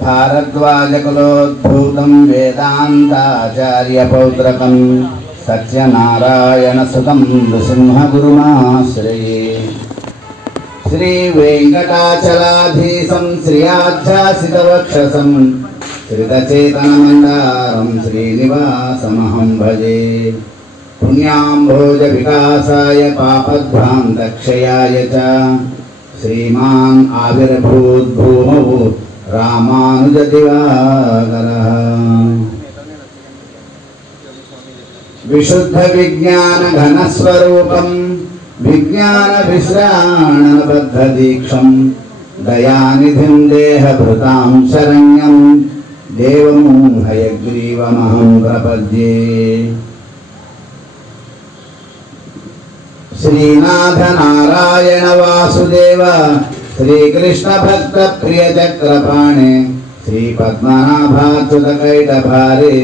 भारद्वाजकुलोद्भूतं वेदान्ताचार्यपौत्रकं सत्यनारायणसुतं नृसिंहगुरुमाश्रये। श्रीवेङ्कटाचलाधीशं श्रियाध्यासितवक्षसं श्रितचेतनमन्दारं श्रीनिवासमहं भजे। पुण्याम्भोजविकासाय पापध्वान्तक्षयाय च श्रीमान् आविर्भूद्भूमौ रामानुजदिवाकरः। विशुद्धविज्ञानघनस्वरूपं विज्ञानविश्राणबद्धदीक्षं दयानिधिं देहभृतां शरण्यं देवं हयग्रीवमहं प्रपद्ये। श्रीनाथ नारायण वासुदेव श्रीकृष्ण भक्त प्रिय चक्रपाणे श्रीपद्मनाभाच्युत कैटभारे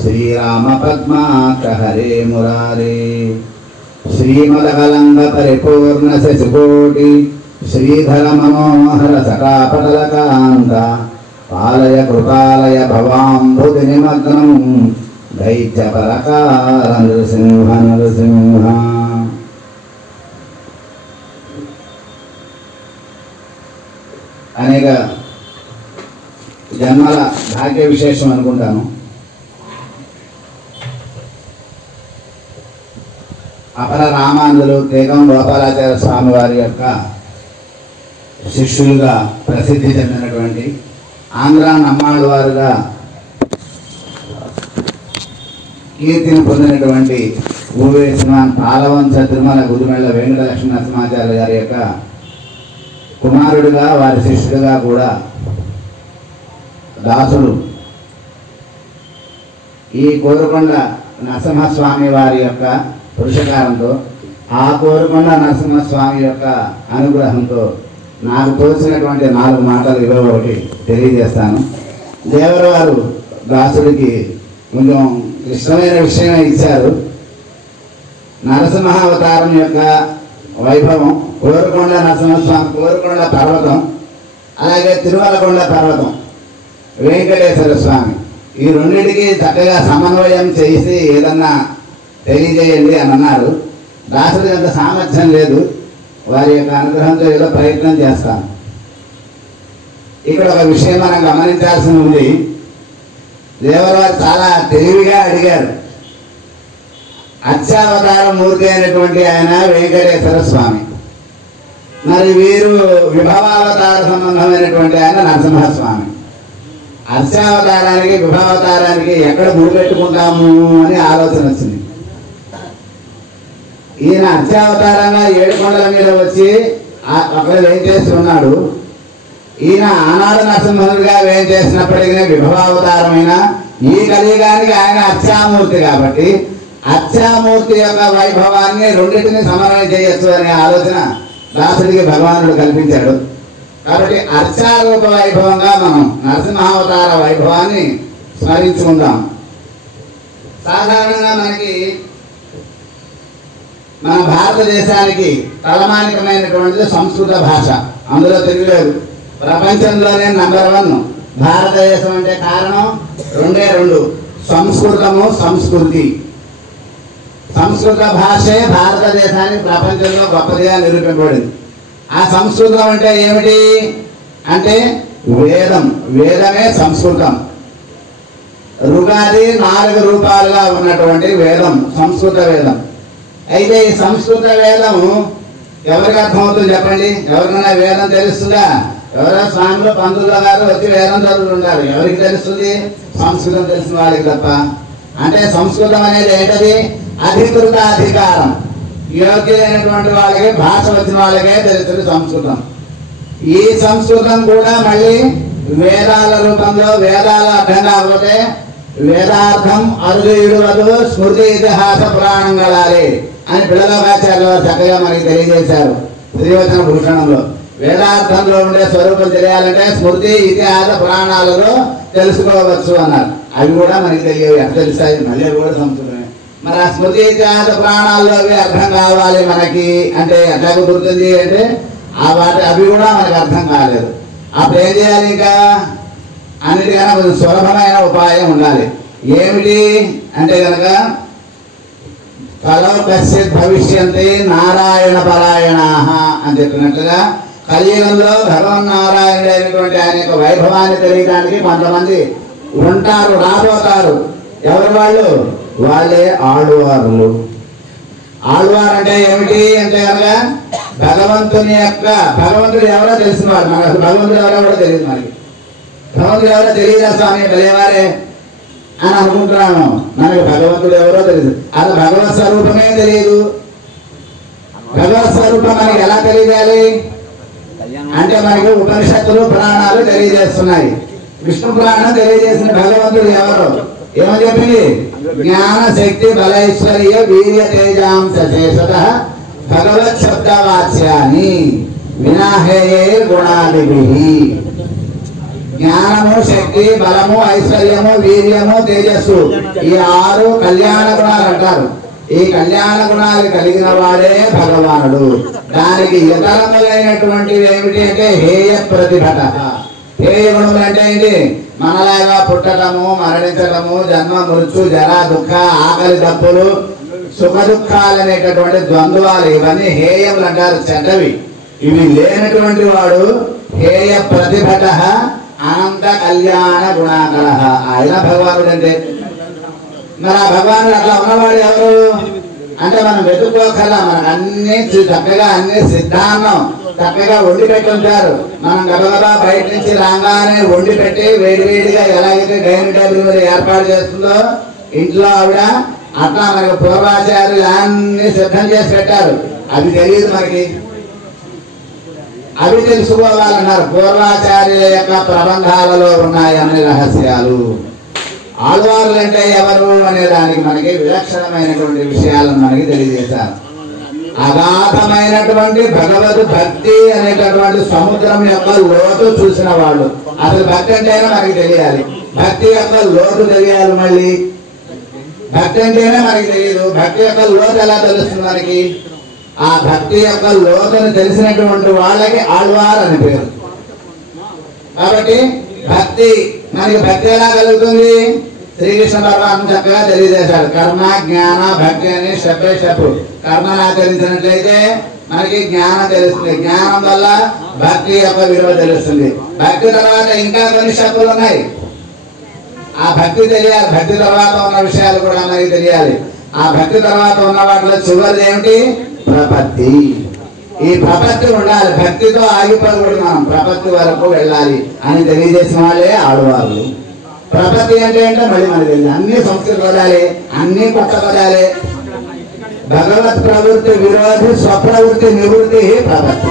श्रीराम पद्माक्ष हरे मुरारे। श्रीमदकलंग परिपूर्ण शशिकोटि श्रीधर मनोहर सकापटलकान्त पालय कृपालय भवाम्बुधि निमग्नं दैत्यपरकार नृसिंह नृसिंह। అనేక జన్మల భాగ్య విశేషం అనుకుంటాను. అపర రామానుజులు తేగం గోపాలాచార్య స్వామి వారి యొక్క శిష్యులుగా ప్రసిద్ధి చెందినటువంటి ఆంధ్ర నమ్మాళ్ళ వారుగా కీర్తిని పొందినటువంటి ఊవేసిన పాలవంచ తిరుమల గుదిమెళ్ళ వెంకట లక్ష్మీ నరసింహాచార్య గారి యొక్క కుమారుడిగా వారి శిష్యుడిగా కూడా దాసుడు ఈ కోరుకొండ నరసింహస్వామి వారి యొక్క పురుషకారంతో ఆ కోరుకొండ నరసింహస్వామి యొక్క అనుగ్రహంతో నాకు తోచినటువంటి 4 మాటలు ఒకటి తెలియజేస్తాను. దేవర వారు దాసుడికి కొంచెం ఇష్టమైన విషయం ఇచ్చారు. నరసింహావతారం యొక్క వైభవం, కోరుకొండ నరసింహస్వామి కోరుకొండ పర్వతం, అలాగే తిరుమలకొండ పర్వతం, వెంకటేశ్వర స్వామి, ఈ రెండింటికి చక్కగా సమన్వయం చేసి ఏదన్నా తెలియజేయండి అని అన్నారు. దాసుడికి అంత సామర్థ్యం లేదు, వారి యొక్క అనుగ్రహంతో ఏదో ప్రయత్నం చేస్తాను. ఇక్కడ ఒక విషయం మనం గమనించాల్సి ఉంది. దేవరాజు చాలా తెలివిగా అడిగారు. అర్చావతార మూర్తి అయినటువంటి ఆయన వెంకటేశ్వర స్వామి, మరి వీరు విభవావతార సంబంధమైనటువంటి ఆయన నరసింహస్వామి. అర్చావతారానికి విభావతారానికి ఎక్కడ ముడిపెట్టుకుంటాము అని ఆలోచన వచ్చింది. ఈయన అర్చావతారంగా 7 కొండల మీద వచ్చి అక్కడ వేయించేసి ఉన్నాడు. ఈయన ఆనాడు నరసింహుడిగా వేయించేసినప్పటికీ విభవావతారమైన ఈ కలియుగానికి ఆయన అర్చామూర్తి కాబట్టి అర్చామూర్తి యొక్క వైభవాన్ని రెండింటిని సమన్వయం చేయొచ్చు అనే ఆలోచన దాసుడికి భగవానుడు కల్పించాడు. కాబట్టి అర్చారూప వైభవంగా మనం నరసింహావతార వైభవాన్ని స్మరించుకుందాం. సాధారణంగా మన భారతదేశానికి తలమానికమైనటువంటిది సంస్కృత భాష, అందులో తెలుగు లేదు. ప్రపంచంలోనే నంబర్ 1 భారతదేశం అంటే కారణం 2 సంస్కృతము, సంస్కృతి. సంస్కృత భాషే భారతదేశానికి ప్రపంచంలో గొప్పదిగా నిరూపించబడింది. ఆ సంస్కృతం అంటే ఏమిటి అంటే వేదం, వేదమే సంస్కృతం. ఋగాది 4 రూపాలుగా ఉన్నటువంటి వేదం సంస్కృత వేదం. అయితే ఈ సంస్కృత వేదం ఎవరికి అర్థమవుతుంది చెప్పండి? ఎవరికైనా వేదం తెలుస్తుందా? ఎవరో స్వామిలో పంతులు గారు వచ్చి వేదం చదువుతుంటారు, ఎవరికి తెలుస్తుంది? సంస్కృతం తెలిసిన వాళ్ళకి తప్ప. అంటే సంస్కృతం అనేది ఏంటది? అధికృత అధికారం, యోగ్యులైనటువంటి వాళ్ళకి, భాష వచ్చిన వాళ్ళకే తెలుస్తుంది సంస్కృతం. ఈ సంస్కృతం కూడా మళ్ళీ వేదాల రూపంలో, వేదాల అర్థం కాకపోతే వేదార్థం అరుదు ఇడువదు స్మృతి ఇతిహాస పురాణం గలాలి అని పిల్లలోకాచార్యులు వారు చక్కగా మనకి తెలియజేశారు శ్రీవచన భూషణంలో. వేదార్థంలో ఉండే స్వరూపం తెలియాలంటే స్మృతి ఇతిహాస పురాణాలలో తెలుసుకోవచ్చు అన్నారు. అవి కూడా మనకి తెలియవు, ఎక్కడ తెలుస్తాయి? మళ్ళీ కూడా సంస్కృతమే. మరి ఆ స్మృతి ఇతిహాస పురాణాల్లో అర్థం కావాలి మనకి అంటే ఎట్లా కుదురుతుంది అంటే అవి కూడా మనకు అర్థం కాలేదు. అప్పుడు ఏం చేయాలి? ఇంకా అన్నిటికన్నా కొంచెం సులభమైన ఉపాయం ఉండాలి. ఏమిటి అంటే కనుక ఫలో కశ్చిత్ భవిష్యంతి నారాయణ పరాయణాః అని చెప్పినట్లుగా కలియుగంలో భగవన్నారాయణుడైనటువంటి ఆయన యొక్క వైభవాన్ని తెలియడానికి కొంతమంది ఉంటారు, రాబోతారు. ఎవరు వాళ్ళు? వాళ్ళే ఆళ్వారులు. ఆళ్వారు అంటే ఏమిటి అంటే కనుక భగవంతుడు ఎవరో తెలిసిన వాడు. మనకు అసలు భగవంతుడు ఎవరో కూడా తెలియదు. మనకి భగవంతుడు ఎవరో తెలియదా స్వామి తెలియవారే అని అనుకుంటున్నాను. మనకి భగవంతుడు ఎవరో తెలియదు. అది భగవత్ స్వరూపమే తెలియదు. భగవత్ స్వరూపం మనకి ఎలా తెలియజేయాలి అంటే మనకి ఉపనిషత్తులు పురాణాలు తెలియజేస్తున్నాయి. విష్ణు పురాణం తెలియజేసిన భగవంతుడు ఎవరు ఏమని చెప్పింది? జ్ఞాన శక్తి బలైశ్వర్య వీర్య తేజాంశ శేషతః భగవత్ శబ్దవాచ్యాని వినాహేయే గుణాదిభిః. జ్ఞానము, శక్తి, బలము, ఐశ్వర్యము, వీర్యము, తేజస్సు ఈ 6 కళ్యాణ గుణాలు అంటారు. ఈ కళ్యాణ గుణాలు కలిగిన వాడే భగవానుడు. దానికి ఇతరములైనటువంటివి ఏమిటి అంటే హేయ ప్రతిభట. హేయ గుణములు అంటే ఏంటి? మనలాగా పుట్టడము, మరణించడము, జన్మ, మృత్యు, జర, దుఃఖ, ఆకలి, దప్పులు, సుఖ దుఃఖాలు అనేటటువంటి ద్వంద్వాలు ఇవన్నీ హేయములు అంటారు, చెడ్డవి. ఇవి లేనటువంటి వాడు హేయ ప్రతిభట అనంత కళ్యాణ గుణాకర. ఆయన భగవానుడు అంటే మరి ఆ భగవానుడు అట్లా ఉన్నవాడు ఎవరు అంటే మనం వెతుక్కోకల్లా మనకు అన్ని చక్కగా అన్ని సిద్ధాంతం చక్కగా వండి పెట్టి ఉంటారు. మనం గబగబా బయట నుంచి రాగానే వండి పెట్టి వేడివేడిగా ఎలాగైతే డైనింగ్ టేబుల్ మీద ఏర్పాటు చేస్తుందో ఇంట్లో ఆవిడ అట్లా మనకు పూర్వాచార్యులు అన్ని సిద్ధం చేసి పెట్టారు. అవి తెలియదు మనకి. అవి తెలుసుకోవాలన్నారు. పూర్వాచార్యుల యొక్క ప్రబంధాలలో ఉన్నాయి అన్ని రహస్యాలు. ఆళ్వార్లు అంటే ఎవరు అనే దానికి మనకి విలక్షణమైనటువంటి విషయాలను మనకి తెలియజేశారు. అగాధమైనటువంటి భగవద్ భక్తి అనేటటువంటి సముద్రం యొక్క లోతు చూసిన వాళ్ళు. అసలు భక్తి అంటేనే మనకి తెలియాలి. భక్తి యొక్క లోతు తెలియాలి. మళ్ళీ భక్తి అంటేనే మనకి తెలియదు. భక్తి యొక్క లోతు ఎలా తెలుస్తుంది మనకి? ఆ భక్తి యొక్క లోతును తెలిసినటువంటి వాళ్ళకి ఆళ్వార్ అని పేరు. కాబట్టి భక్తి మనకి భక్తి ఎలా కలుగుతుంది? శ్రీకృష్ణ పరమాత్మ చక్కగా తెలియజేశాడు. కర్మ, జ్ఞాన, భక్తి అని స్టెప్ బై స్టెప్ కర్మను ఆచరించినట్లయితే మనకి జ్ఞానం తెలుస్తుంది. జ్ఞానం వల్ల భక్తి యొక్క విలువ తెలుస్తుంది. భక్తి తర్వాత ఇంకా కొన్ని స్టెప్పులు ఉన్నాయి. ఆ భక్తి తెలియాలి. భక్తి తర్వాత ఉన్న విషయాలు కూడా మనకి తెలియాలి. ఆ భక్తి తర్వాత ఉన్న వాటిలో చివరిది ఏమిటి? ప్రపత్తి. ఈ ప్రపత్తి ఉండాలి. భక్తితో ఆగిపోకూడదు. మనం ప్రపత్తి వరకు వెళ్ళాలి అని తెలియజేసిన వాళ్ళే ఆళ్వార్లు. ప్రపత్తి అంటే ఏంటో మళ్ళీ మనకి తెలియదు. అన్ని సంస్కృత పదాలే, అన్ని కొత్త పదాలే. భగవత్ ప్రవృత్తి విరోధి స్వప్రవృత్తి నివృత్తి ప్రపత్తి.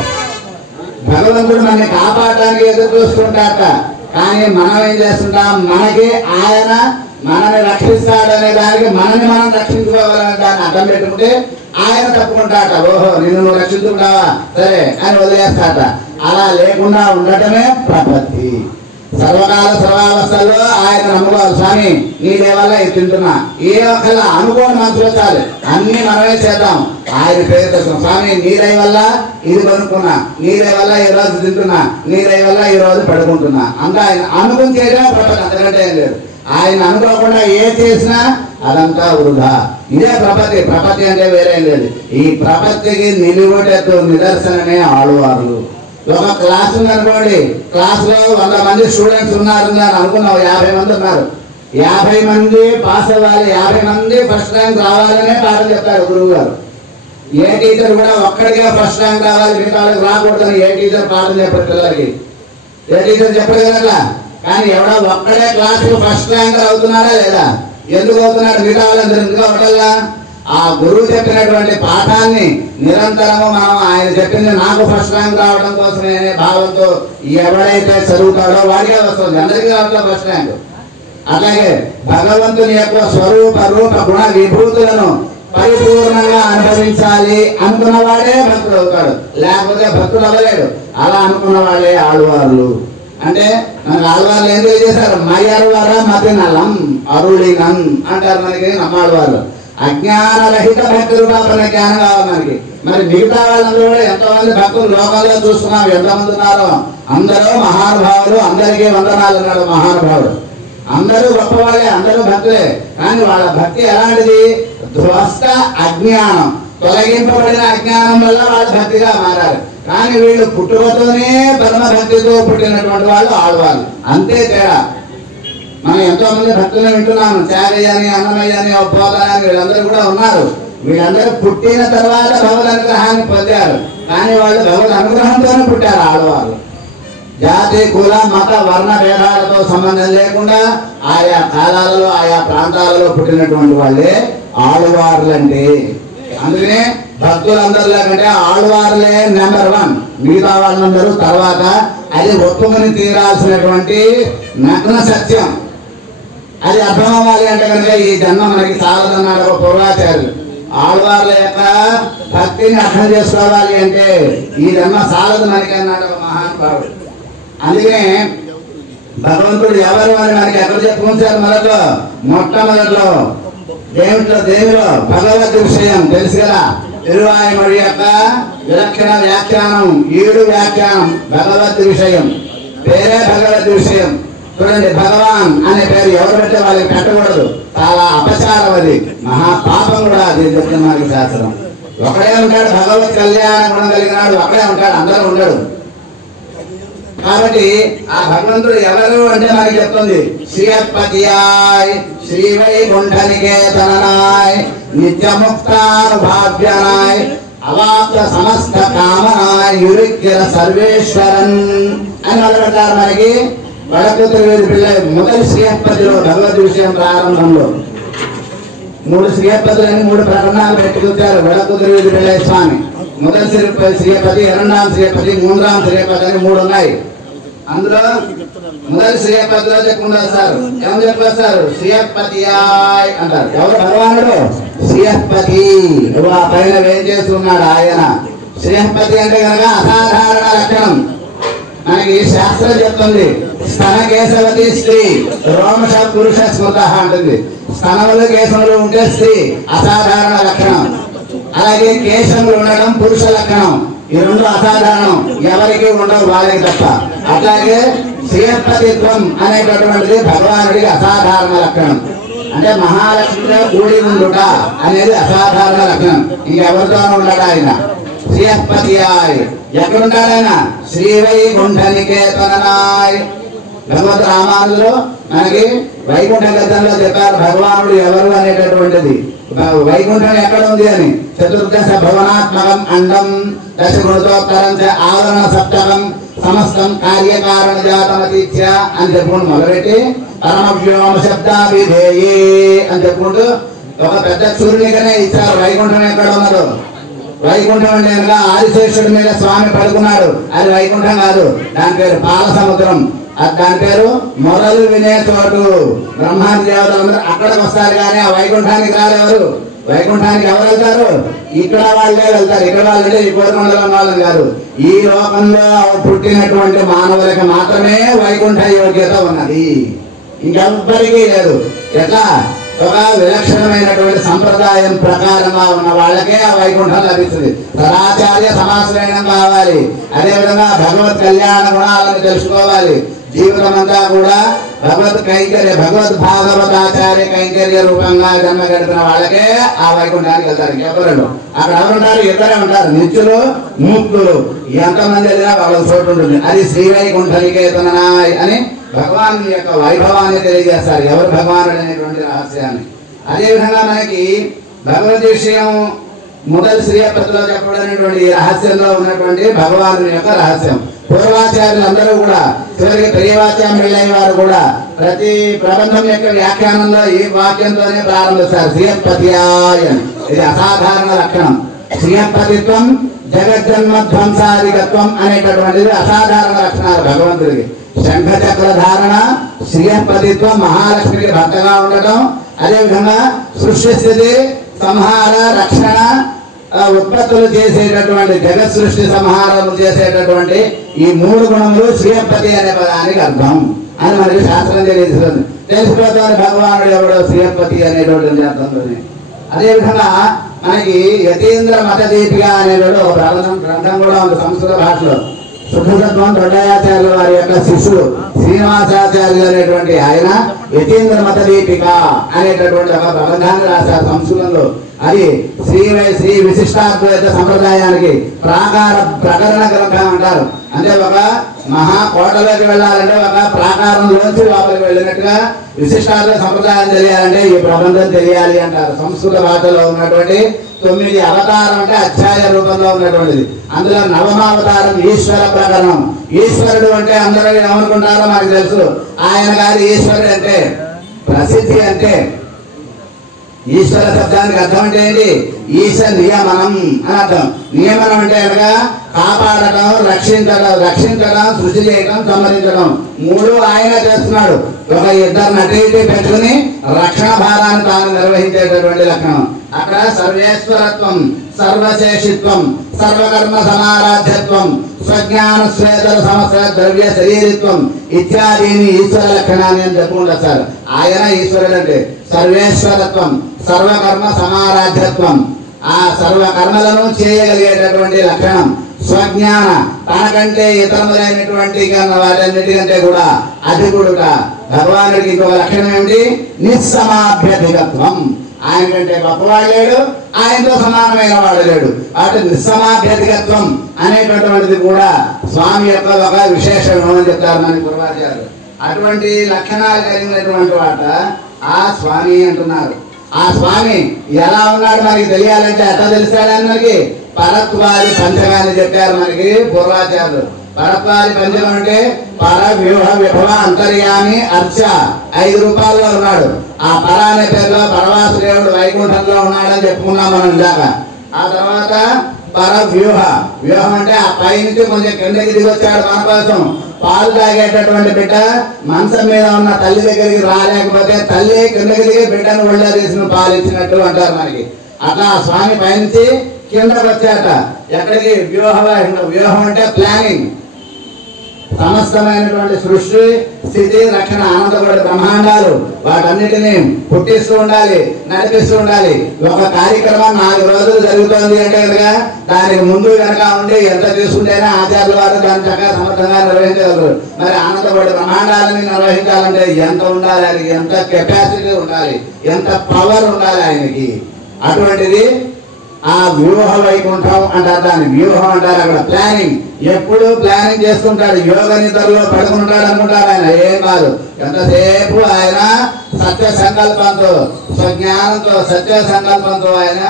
భగవంతుడు మనల్ని కాపాడటానికి ఎదురు చూస్తుంటాట. కానీ మనం ఏం చేస్తుంటాం? మనకి ఆయన మనల్ని రక్షిస్తాడనే దానికి మనల్ని మనం రక్షించుకోవాలనే దాన్ని అడ్డం పెట్టుకుంటే ఆయన తప్పుకుంటాట. ఓహో నిన్ను నువ్వు రక్షించుకుంటావా సరే అని వదిలేస్తాట. అలా లేకుండా ఉండటమే ప్రపత్తి. సర్వకాల సర్వావస్థల్లో ఆయన నమ్ముకోవాలి. స్వామి నీదే వల్ల ఇది తింటున్నా, ఏ ఒక్కల అనుకోని మనసులో చాలు అన్ని మనమే చేద్దాం. ఆయన పేరు తెస్తాం. స్వామి నీదై వల్ల ఇది కొనుక్కున్నా, నీదై వల్ల ఈ రోజు తింటున్నా, నీదై వల్ల ఈ రోజు పడుకుంటున్నా. అంతా ఆయన అనుకుని చేయడమే ప్రపత్తి, అంతకంటే ఏం లేదు. ఆయన అనుకోకుండా ఏ చేసినా అదంతా వృధా. ఇదే ప్రపత్తి. ప్రపత్తి అంటే వేరేం లేదు. ఈ ప్రపత్తికి నిలువటెత్తు నిదర్శనమే ఆళ్వార్లు. ఒక క్లాస్ ఉందనుకోండి, క్లాస్ లో 100 మంది స్టూడెంట్స్ ఉన్నారు అని అనుకున్నావు. 50 మంది ఉన్నారు. 50 మంది పాస్ అవ్వాలి, 50 మంది ఫస్ట్ ర్యాంక్ రావాలనే పాఠం చెప్తారు గురువు గారు. ఏ టీచర్ కూడా ఒక్కడిగా ఫస్ట్ ర్యాంక్ రావాలి, మిగతా వాళ్ళకి రాకూడదని ఏ టీచర్ పాఠం చెప్పారు పిల్లలకి. ఏ టీచర్ చెప్పరు కదా. కానీ ఎవడో ఒక్కడే క్లాస్ ఫస్ట్ ర్యాంక్ అవుతున్నారా లేదా? ఎందుకు అవుతున్నాడు? మిగతా వాళ్ళందరూ ఎందుకు అవటల్లా? ఆ గురువు చెప్పినటువంటి పాఠాన్ని నిరంతరము మనం ఆయన చెప్పింది నాకు ఫస్ట్ ర్యాంక్ రావడం కోసమే అనే భావంతో ఎవడైతే చదువుతాడో వాడికే వస్తుంది. అందరికీ రావట్లేదు ఫస్ట్ ర్యాంక్. అలాగే భగవంతుని యొక్క స్వరూప రూప గుణ విభూతులను పరిపూర్ణంగా అనుభవించాలి అనుకున్న వాడే భక్తుడు అవుతాడు, లేకపోతే భక్తుడు అవ్వలేడు. అలా అనుకున్న వాళ్ళే ఆళ్వార్లు. అంటే మనకు ఆళ్వార్లు ఏం తెలియజేశారు? మయ్యర్వర మతి నలం అరుళినం అంటారు మనకి నమ్మాళ్వార్లు. అజ్ఞానరహిత భక్తి రూపాపన జ్ఞానం కావాలి మనకి. మరి మిగతా వాళ్ళందరూ కూడా ఎంతోమంది భక్తులు లోకంలో చూస్తున్నాం, ఎంతమంది ఉన్నారో. అందరూ మహానుభావులు, అందరికీ వందనాలు అన్నాడు మహానుభావుడు. అందరూ గొప్పవాళ్ళే, అందరూ భక్తులే. కానీ వాళ్ళ భక్తి ఎలాంటిది? ధ్వస్త అజ్ఞానం, తొలగింపబడిన అజ్ఞానం వల్ల వాళ్ళు భక్తిగా మారారు. కానీ వీళ్ళు పుట్టుకతోనే పరమ భక్తితో పుట్టినటువంటి వాళ్ళు ఆడవాళ్ళు, అంతే తేడా. మనం ఎంతో మంది భక్తులను వింటున్నాము, త్యాగయ్య అని, అన్నమయ్య అని, బోధన అని, వీళ్ళందరూ కూడా ఉన్నారు. వీళ్ళందరూ పుట్టిన తర్వాత భగవద్ అనుగ్రహాన్ని పొందారు. కానీ వాళ్ళు భగవద్ అనుగ్రహంతోనే పుట్టారు ఆడవాళ్ళు. జాతి, కుల, మత, వర్ణ భేదాలతో సంబంధం లేకుండా ఆయా కాలాలలో ఆయా ప్రాంతాలలో పుట్టినటువంటి వాళ్ళే ఆడవార్లంటే. అందుకనే భక్తులందరిలో కంటే ఆడవారులే నెంబర్ 1, మిగతా వాళ్ళందరూ తర్వాత. అది ఒప్పుకొని తీరాల్సినటువంటి నగ్న సత్యం. అది అర్థం అవ్వాలి అంటే కనుక ఈ జన్మ మనకి చాలదన్నాడు ఒక పూర్వాచార్యులు. ఆడవార్ల యొక్క భక్తిని అర్థం చేసుకోవాలి అంటే ఈ జన్మ చాలదు మనకి అన్నాడు ఒక మహానుభావుడు. అందుకనే భగవంతుడు ఎవరు అని మనకి ఎక్కడ చెప్పుకుంటారు? మొట్టమొదట్లో దేవిలో భగవద్ విషయం తెలుసు కదా. తిరువాయుమడి యొక్క విలక్షణ వ్యాఖ్యానం, 7 వ్యాఖ్యానం భగవద్ విషయం. పేరే భగవద్ విషయం. చూడండి, భగవాన్ అనే పేరు ఎవరు పెట్టే వాళ్ళకి పెట్టకూడదు, చాలా అపచారం, అది మహాపాపం కూడా. అది చెప్తున్న మనకి శాస్త్రం. ఒకడే ఉంటాడు, భగవత్ కళ్యాణ గుణం కలిగినాడు ఒకడే ఉంటాడు, అందరూ ఉండడు. కాబట్టి ఆ భగవంతుడు ఎవరు అంటే మనకి చెప్తుంది. శ్రీయత్పతియాయ్ శ్రీవైకుంఠనికేతనాయ్ నిత్యముక్తానుభావ్యనాయ్ అవాప్త సమస్త కామనాయ్ యురిక్కిర సర్వేశ్వరన్ అని మొదలుపెట్టారు మనకి వడకూతురు వీరి పిల్ల. మొదటి శ్రీయత్పతిలో భగవద్ విషయం ప్రారంభంలో 3 శ్రీయత్పతులని 3 ప్రకరణాలు పెట్టుకుంటారు వడకూతురు వీరి పిల్లయ్య స్వామి. మొదటి శ్రీయపతి, 2వ శ్రీయపతి, 3వ శ్రీయపతి అని 3 ఉన్నాయి. అందులో మొదటి శ్రీయపతిలో చెప్పుకుంటూ వస్తారు. ఏమని చెప్పేస్తారు? శ్రీయపతియాయ్ అంటారు. ఎవరు? భగవానుడు శ్రీయపతి. ఆ పైన ఏం చేస్తున్నాడు ఆయన? శ్రీయపతి అంటే కనుక అసాధారణ లక్షణం. మనకి శాస్త్రం చెప్తుంది, స్తన కేశవతి స్త్రీ, రోమశ పురుష స్మృత అంటుంది. స్తనములు కేశములు ఉంటే స్త్రీ అసాధారణ లక్షణం. అలాగే కేశములు ఉండడం పురుష లక్షణం. ఈ 2 అసాధారణం, ఎవరికి ఉండవు వాళ్ళకి తప్ప. అట్లాగే శ్రీయపతిత్వం అనేటటువంటిది భగవానుడికి అసాధారణ లక్షణం. అంటే మహాలక్ష్మితో కూడి ఉండుట అనేది అసాధారణ లక్షణం. ఇంకెవరితోనూ ఉండడు ఆయన. శ్రీయపతియాయ్ ఎక్కడుంటాడు ఆయన? శ్రీవైకుంఠనికేతనాయ్. భగవద్ రామానులో మనకి వైకుంఠ గతంలో చెప్పారు భగవానుడు ఎవరు అనేటటువంటిది. వైకుంఠం ఎక్కడ ఉంది అని. చతుర్దశ భవనాత్మకం అండం దశగుణోత్తరం ఆవరణ సప్తకం సమస్తం కార్యకారణ జాతమతీత్య అని చెప్పుకుంటూ మొదలెట్టి పరమవ్యోమ శబ్దాభిధేయే అని చెప్పుకుంటూ ఒక పెద్ద సూర్యునిగానే ఇచ్చారు వైకుంఠం ఎక్కడ ఉన్నదో. వైకుంఠం అంటే కనుక ఆదిశేషుడి మీద స్వామి పడుకున్నాడు, అది వైకుంఠం కాదు. దాని పేరు పాల సముద్రం. దాని పేరు మొరలు వినే చోటు. బ్రహ్మాండ దేవతలందరూ అక్కడికి వస్తారు కానీ ఆ వైకుంఠానికి రారెవరు. వైకుంఠానికి ఎవరు వెళ్తారు? ఇక్కడ వాళ్ళే వెళ్తారు. ఇక్కడ వాళ్ళంటే ఈ కోరమండలం వాళ్ళని కాదు. ఈ లోకంలో పుట్టినటువంటి మానవులకి మాత్రమే వైకుంఠ యోగ్యత ఉన్నది, ఇంకెవ్వరికీ లేదు. ఎట్లా? ఒక విలక్షణమైనటువంటి సంప్రదాయం ప్రకారంగా ఉన్న వాళ్ళకే ఆ వైకుంఠం లభిస్తుంది. సదాచార్య సమాశ్రయణం కావాలి. అదేవిధంగా భగవత్ కళ్యాణ గుణాలను తెలుసుకోవాలి. జీవితం అంతా కూడా భగవత్ కైంకర్య, భగవద్ భాగవతాచార్య కైంకర్య రూపంగా జన్మ గడిపిన వాళ్ళకే ఆ వైకుంఠానికి వెళ్తారు. ఎవరు అక్కడ ఎవరుంటారు? ఇద్దరే ఉంటారు, నిత్యులు ముక్తులు. ఎంతమంది వెళ్ళినా వాళ్ళ చోటు ఉంటుంది. అది శ్రీవైకుంఠనికేతనాయ్ అని భగవాన్ యొక్క వైభవాన్ని తెలియజేస్తారు. ఎవరు భగవానుడు అనేటువంటి రహస్యాన్ని. అదేవిధంగా మనకి భగవద్ విషయం మొదటి శ్రీయపతిలో చెప్పబడినటువంటి ఈ రహస్యంలో ఉన్నటువంటి భగవాను యొక్క రహస్యం. పూర్వాచార్యులందరూ కూడా చివరికి పెరియవాచ్యం వెళ్ళే వారు కూడా ప్రతి ప్రబంధం యొక్క వ్యాఖ్యానంలో ఈ వాక్యంతోనే ప్రారంభిస్తారు, శ్రీయపతియాయ్ అని. ఇది అసాధారణ లక్షణం. శ్రీయపతిత్వం జగజ్జన్మధ్వంసాధికత్వం అనేటటువంటిది అసాధారణ లక్షణాలు భగవంతుడికి. శంఖ చక్ర ధారణ, శ్రీయపతిత్వం, మహాలక్ష్మికి భర్తగా ఉండటం, అదేవిధంగా సృష్టి స్థితి సంహార రక్షణ ఉత్పత్తులు చేసేటటువంటి జగత్ సృష్టి సంహారాలు చేసేటటువంటి ఈ 3 గుణములు శ్రీయపతి అనే పదానికి అర్థం అని మనకి శాస్త్రం తెలియజేస్తుంది. తెలిసిపోతాను భగవానుడు ఎవడో శ్రీయపతి అనేటువంటి అర్థంలోనే. అదేవిధంగా మనకి యతీంద్ర మత దీపిక అనేటువంటి ఒక గ్రంథం కూడా ఉంది సంస్కృత భాషలో. శుద్ధసత్వం దొడ్డయాచార్యుల వారి యొక్క శిష్యుడు శ్రీనివాసాచార్యులు అనేటువంటి ఆయన యతీంద్ర మత దీపిక అనేటటువంటి ఒక ప్రబంధాన్ని రాశారు సంస్కృతంలో. అది శ్రీ విశిష్టాద్వైత సంప్రదాయానికి ప్రకరణ గ్రంథం అంటారు. అంటే ఒక మహాకోటలోకి వెళ్ళాలంటే ఒక ప్రాకారంలోంచి లోపలికి వెళ్ళినట్టుగా విశిష్టాద్వైత సంప్రదాయం తెలియాలంటే ఈ ప్రబంధం తెలియాలి అంటారు. సంస్కృత భాషలో ఉన్నటువంటి 9 అవతారం అంటే అధ్యాయ రూపంలో ఉన్నటువంటిది. అందులో 9వ అవతారం ఈశ్వర ప్రకరణం. ఈశ్వరుడు అంటే అందరూ ఏమనుకుంటారో మనకు తెలుసు. ఆయన గారి ఈశ్వరుడు అంటే ప్రసిద్ధి. అంటే ఈశ్వర శబ్దానికి అర్థం అంటే ఏంటి? ఈశ నియమనం అని అర్థం. నియమనం అంటే అనగా కాపాడటం, రక్షించడం, సృష్టి చేయటం, సంహరించడం 3 ఆయన చేస్తున్నాడు. ఒక 2 నటీటి పెట్టుకుని రక్షణ భారాన్ని తాను నిర్వహించేటటువంటి లక్షణం. అక్కడ సర్వేశ్వరత్వం, సర్వశేషిత్వం, సర్వకర్మ సమారాధ్యత్వం, స్వజ్ఞాన స్వేతర సమస్య ద్రవ్య శరీరిత్వం ఇత్యాదీని ఈశ్వర లక్షణాన్ని అని చెప్పుకుంటారు సార్. ఆయన ఈశ్వరుడు అంటే సర్వేశ్వరత్వం, సర్వకర్మ సమారాధ్యత్వం, ఆ సర్వకర్మలను చేయగలిగేటటువంటి లక్షణం. స్వజ్ఞాన, తనకంటే ఇతరములైనటువంటి వాటన్నిటికంటే కూడా అధికుడుట. భగవానుడికి ఇంకొక లక్షణం ఏమిటి? నిస్సమాభ్యధికత్వం. ఆయన కంటే గొప్పవాడు లేడు, ఆయనతో సమానమైన వాడు లేడు. అటు నిస్సమాభ్యధికత్వం అనేటటువంటిది కూడా స్వామి యొక్క ఒక విశేషం అని చెప్తారు మన పూర్వాచార్యులు. అటువంటి లక్షణాలు కలిగినటువంటి వాట ఆ స్వామి అంటున్నారు. ఆ స్వామి ఎలా ఉన్నాడు మనకి తెలియాలంటే ఎట్లా తెలుస్తాడని మనకి పరత్వాది పంచకాన్ని చెప్పారు మనకి పూర్వాచార్యులు. పరత్వాది పంచకం అంటే పర, వ్యూహ, విభవ, అంతర్యామి, అర్చ 5 రూపాయల్లో ఉన్నాడు. ఆ పర అనే పేరులో పరవాసుదేవుడు వైకుంఠంలో ఉన్నాడని చెప్పుకున్నాం మనం ఇందాక. ఆ తర్వాత పర వ్యూహ, వ్యూహం అంటే ఆ పై నుంచి కొంచెం కిందకి దిగొచ్చాడు మన కోసం. పాలు తాగేటటువంటి బిడ్డ మంచం మీద ఉన్న తల్లి దగ్గరికి రాలేకపోతే తల్లి కిందకి దిగి బిడ్డను ఒళ్ళో తీసిన పాలు ఇచ్చినట్టు అంటారు మనకి. అట్లా ఆ స్వామి పైనుంచి కిందకు వచ్చాట. ఎక్కడికి? వ్యూహం అంటే ప్లానింగ్. సమస్తమైనటువంటి సృష్టి, స్థితి, రక్షణ, ఆనందపడే బ్రహ్మాండాలు వాటన్నిటినీ పుట్టిస్తూ ఉండాలి, నడిపిస్తూ ఉండాలి. ఒక కార్యక్రమం 4 రోజులు జరుగుతోంది అంటే కనుక దానికి ముందు కనుక ఉండి ఎంత తీసుకుంటేనే ఆచార్యుల వారు దాన్ని చక్కగా సమర్థంగా నిర్వహించగలరు. మరి ఆనందపడే బ్రహ్మాండాలని నిర్వహించాలంటే ఎంత ఉండాలి? ఆయనకి ఎంత కెపాసిటీ ఉండాలి, ఎంత పవర్ ఉండాలి ఆయనకి. అటువంటిది ఆ వ్యూహ వైకుంఠం అంటారు. దాన్ని వ్యూహం అంటారు. అక్కడ ప్లానింగ్, ఎప్పుడు ప్లానింగ్ చేస్తుంటాడు. యోగ నిద్రలో పడుకుంటాడు అనుకుంటారు. ఆయన ఏం కాదు. ఎంతసేపు ఆయన సత్య సంకల్పంతో, స్వజ్ఞానంతో, సత్య సంకల్పంతో ఆయన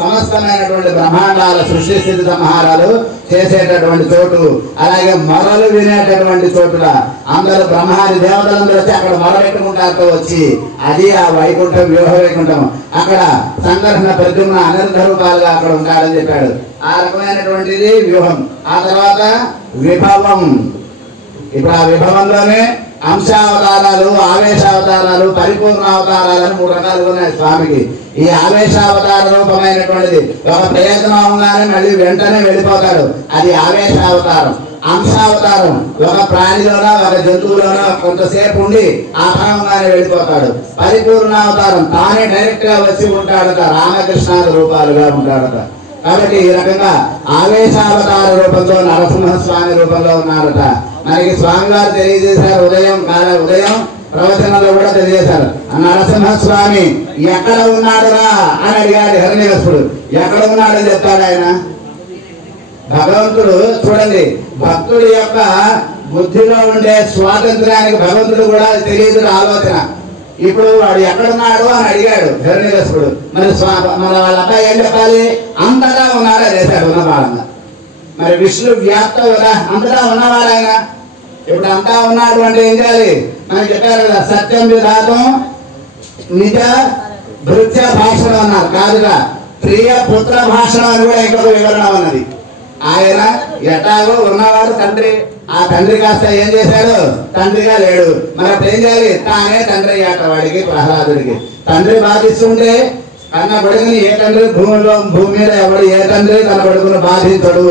సమస్తమైనటువంటి బ్రహ్మాండాల సృష్టి, స్థితి, సంహారాలు చేసేటటువంటి చోటు. అలాగే మొరలు వినేటటువంటి చోటుల అందరూ బ్రహ్మాది దేవతలందరూ వచ్చి అక్కడ మొరపెట్టుకుంటారు వచ్చి. అది ఆ వైకుంఠం, వ్యూహ వైకుంఠం. అక్కడ సంఘర్షణ, ప్రద్యుమ్న, అనిరుద్ధ రూపాలుగా అక్కడ ఉంటాడని చెప్పాడు. ఆ రకమైనటువంటిది వ్యూహం. ఆ తర్వాత విభవం. ఇప్పుడు ఆ విభవంలోనే అంశావతారాలు, ఆవేశావతారాలు, పరిపూర్ణ అవతారాలు అని 3 రకాలుగా ఉన్నాయి స్వామికి. ఈ ఆవేశావతార రూపమైనటువంటిది ఒక ప్రయత్నం అవగానే మళ్ళీ వెంటనే వెళ్ళిపోతాడు. అది ఆవేశావతారం. అంశావతారం ఒక ప్రాణిలోనో ఒక జంతువులోనో కొంతసేపు ఉండి ఆ భావంగానే వెళ్ళిపోతాడు. పరిపూర్ణ అవతారం తానే డైరెక్ట్ గా వచ్చి ఉంటాడట, రామకృష్ణ రూపాలుగా ఉంటాడట. కాబట్టి ఈ రకంగా ఆవేశావతార రూపంతో నరసింహస్వామి రూపంలో ఉన్నారట. మనకి స్వామి వారు తెలియజేశారు ఉదయం ప్రవచనంలో కూడా తెలియజేశారు. నరసింహస్వామి ఎక్కడ ఉన్నాడురా అని అడిగాడు హిరణ్యకశిపుడు. ఎక్కడ ఉన్నాడని చెప్తాడు ఆయన. భగవంతుడు చూడండి, భక్తుడి యొక్క బుద్ధిలో ఉండే స్వాతంత్ర్యానికి భగవంతుడు కూడా తెలియదు ఆలోచన. ఇప్పుడు వాడు ఎక్కడున్నాడు అని అడిగాడు హిరణ్యకశిపుడు. మరి మన వాళ్ళ అబ్బాయి ఏం చెప్పాలి? అంతటా ఉన్నాడా చేశాడు ఉన్నవాడంగా. మరి విష్ణు వ్యాప్త కదా, అంతటా ఉన్నవాడు ఆయన. ఇప్పుడు అంతా ఉన్నాడు అంటే ఏం చేయాలి? మనకి చెప్పారు కదా, సత్యం విధాతం నిజ భృత్య భాషణం అన్నారు. కాదుగా ప్రియ పుత్ర భాషణం అని కూడా ఇంకొక వివరణ ఉన్నది. ఆయన ఎటాగో ఉన్నవాడు తండ్రి. ఆ తండ్రి కాస్త ఏం చేశాడు? తండ్రిగా లేడు. మరి అప్పుడు ఏం చేయాలి? తానే తండ్రి అయ్యాట వాడికి, ప్రహ్లాదుడికి. తండ్రి బాధిస్తుంటే కన్న కొడుకుని ఏ తండ్రి భూమి మీద ఎవడు ఏ తండ్రి తన కొడుకును బాధించడు,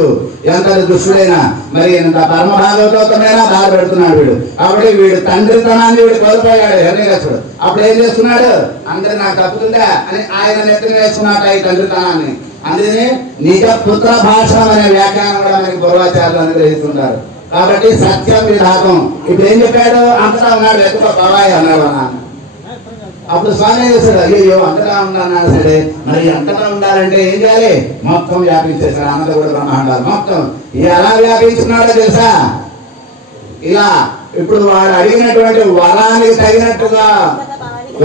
ఎంత దుష్టుడైనా. మరి ఇంత పరమ భాగవతమైనా బాధ పెడుతున్నాడు వీడు. కాబట్టి వీడు తండ్రితనాన్ని వీడు కోల్పోయాడు హిరణ్యకశిపుడు. అప్పుడు ఏం చేస్తున్నాడు, అందరు నాకు తప్పుతుందా అని ఆయన నెత్తిన వేసుకున్నాడు ఈ తండ్రితనాన్ని. అందుకని నిజ పుత్ర భాష అనే వ్యాఖ్యానం కూడా మనకి పూర్వాచార్యులు అనుగ్రహిస్తున్నారు. కాబట్టి సత్యం విధాతం. ఇప్పుడు ఏం చెప్పాడు, అంతటా ఉన్నాడు ఎక్కువ పవాయి అన్నాడు నాన్న. అప్పుడు స్వామి చేశాడు, అయ్యో అంతటా ఉన్నాడు సరే, మరి అంతటా ఉండాలంటే ఏం చేయాలి, మొత్తం వ్యాపించేశాడు అన్నది కూడా బ్రహ్మాండాలు మొత్తం. ఎలా వ్యాపించున్నాడో తెలుసా, ఇలా ఇప్పుడు వాడు అడిగినటువంటి వరానికి తగినట్టుగా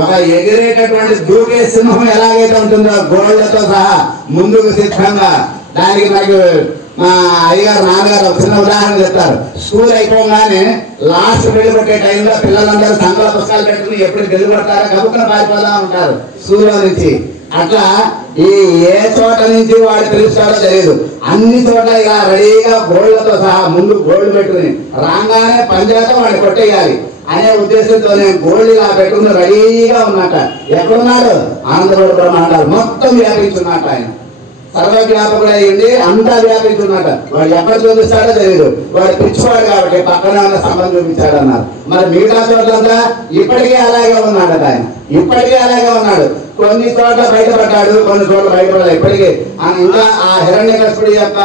ఒక ఎగిరేటటువంటి దూకే సింహం ఎలాగైతే ఉంటుందో గోళ్లతో సహా ముందుకు సిద్ధంగా. దానికి నాకు మా అయ్యగారు నాన్నగారు ఒక చిన్న ఉదాహరణ చెప్తారు. స్కూల్ అయిపోగానే లాస్ట్ పెళ్లి కొట్టే టైంలో పిల్లలందరూ సంఘాల పుస్తకాలు పెట్టుకుని ఎప్పుడు గెలుగు పడతారో గబుక్కున పారిపోదా ఉంటారు స్కూల్లో నుంచి. అట్లా ఈ ఏ చోట నుంచి వాడు పిలుస్తాడో తెలియదు, అన్ని చోట్ల ఇలా రెడీగా గోళ్లతో సహా ముందు గోళ్లు పెట్టుకుని రాగానే పంజాతో వాడిని కొట్టేయాలి అనే ఉద్దేశంతోనే గోళ్లు ఇలా పెట్టుకుని రెడీగా ఉన్నట్ట. ఎక్కడున్నాడు, ఆనందపడు బ్రహ్మాండాలు మొత్తం వ్యాపించున్నట్ట. ఆయన సర్వవ్యాపకుడు అయ్యింది, అంతా వ్యాపించున్నట్ట. వాడు ఎక్కడ చూపిస్తాడో తెలియదు, వాడు పిచ్చివాడు కాబట్టి పక్కన ఉన్న సంబంధం చూపించాడు అన్నారు. మరి మిగతా చోట్లంతా ఇప్పటికే అలాగే ఉన్నాడట ఆయన, ఇప్పటికే అలాగే ఉన్నాడు. కొన్ని చోట్ల బయటపడ్డాడు, కొన్ని చోట్ల బయటపడ్డాడు ఇప్పటికీ. ఇంకా ఆ హిరణ్యకశిపుడి యొక్క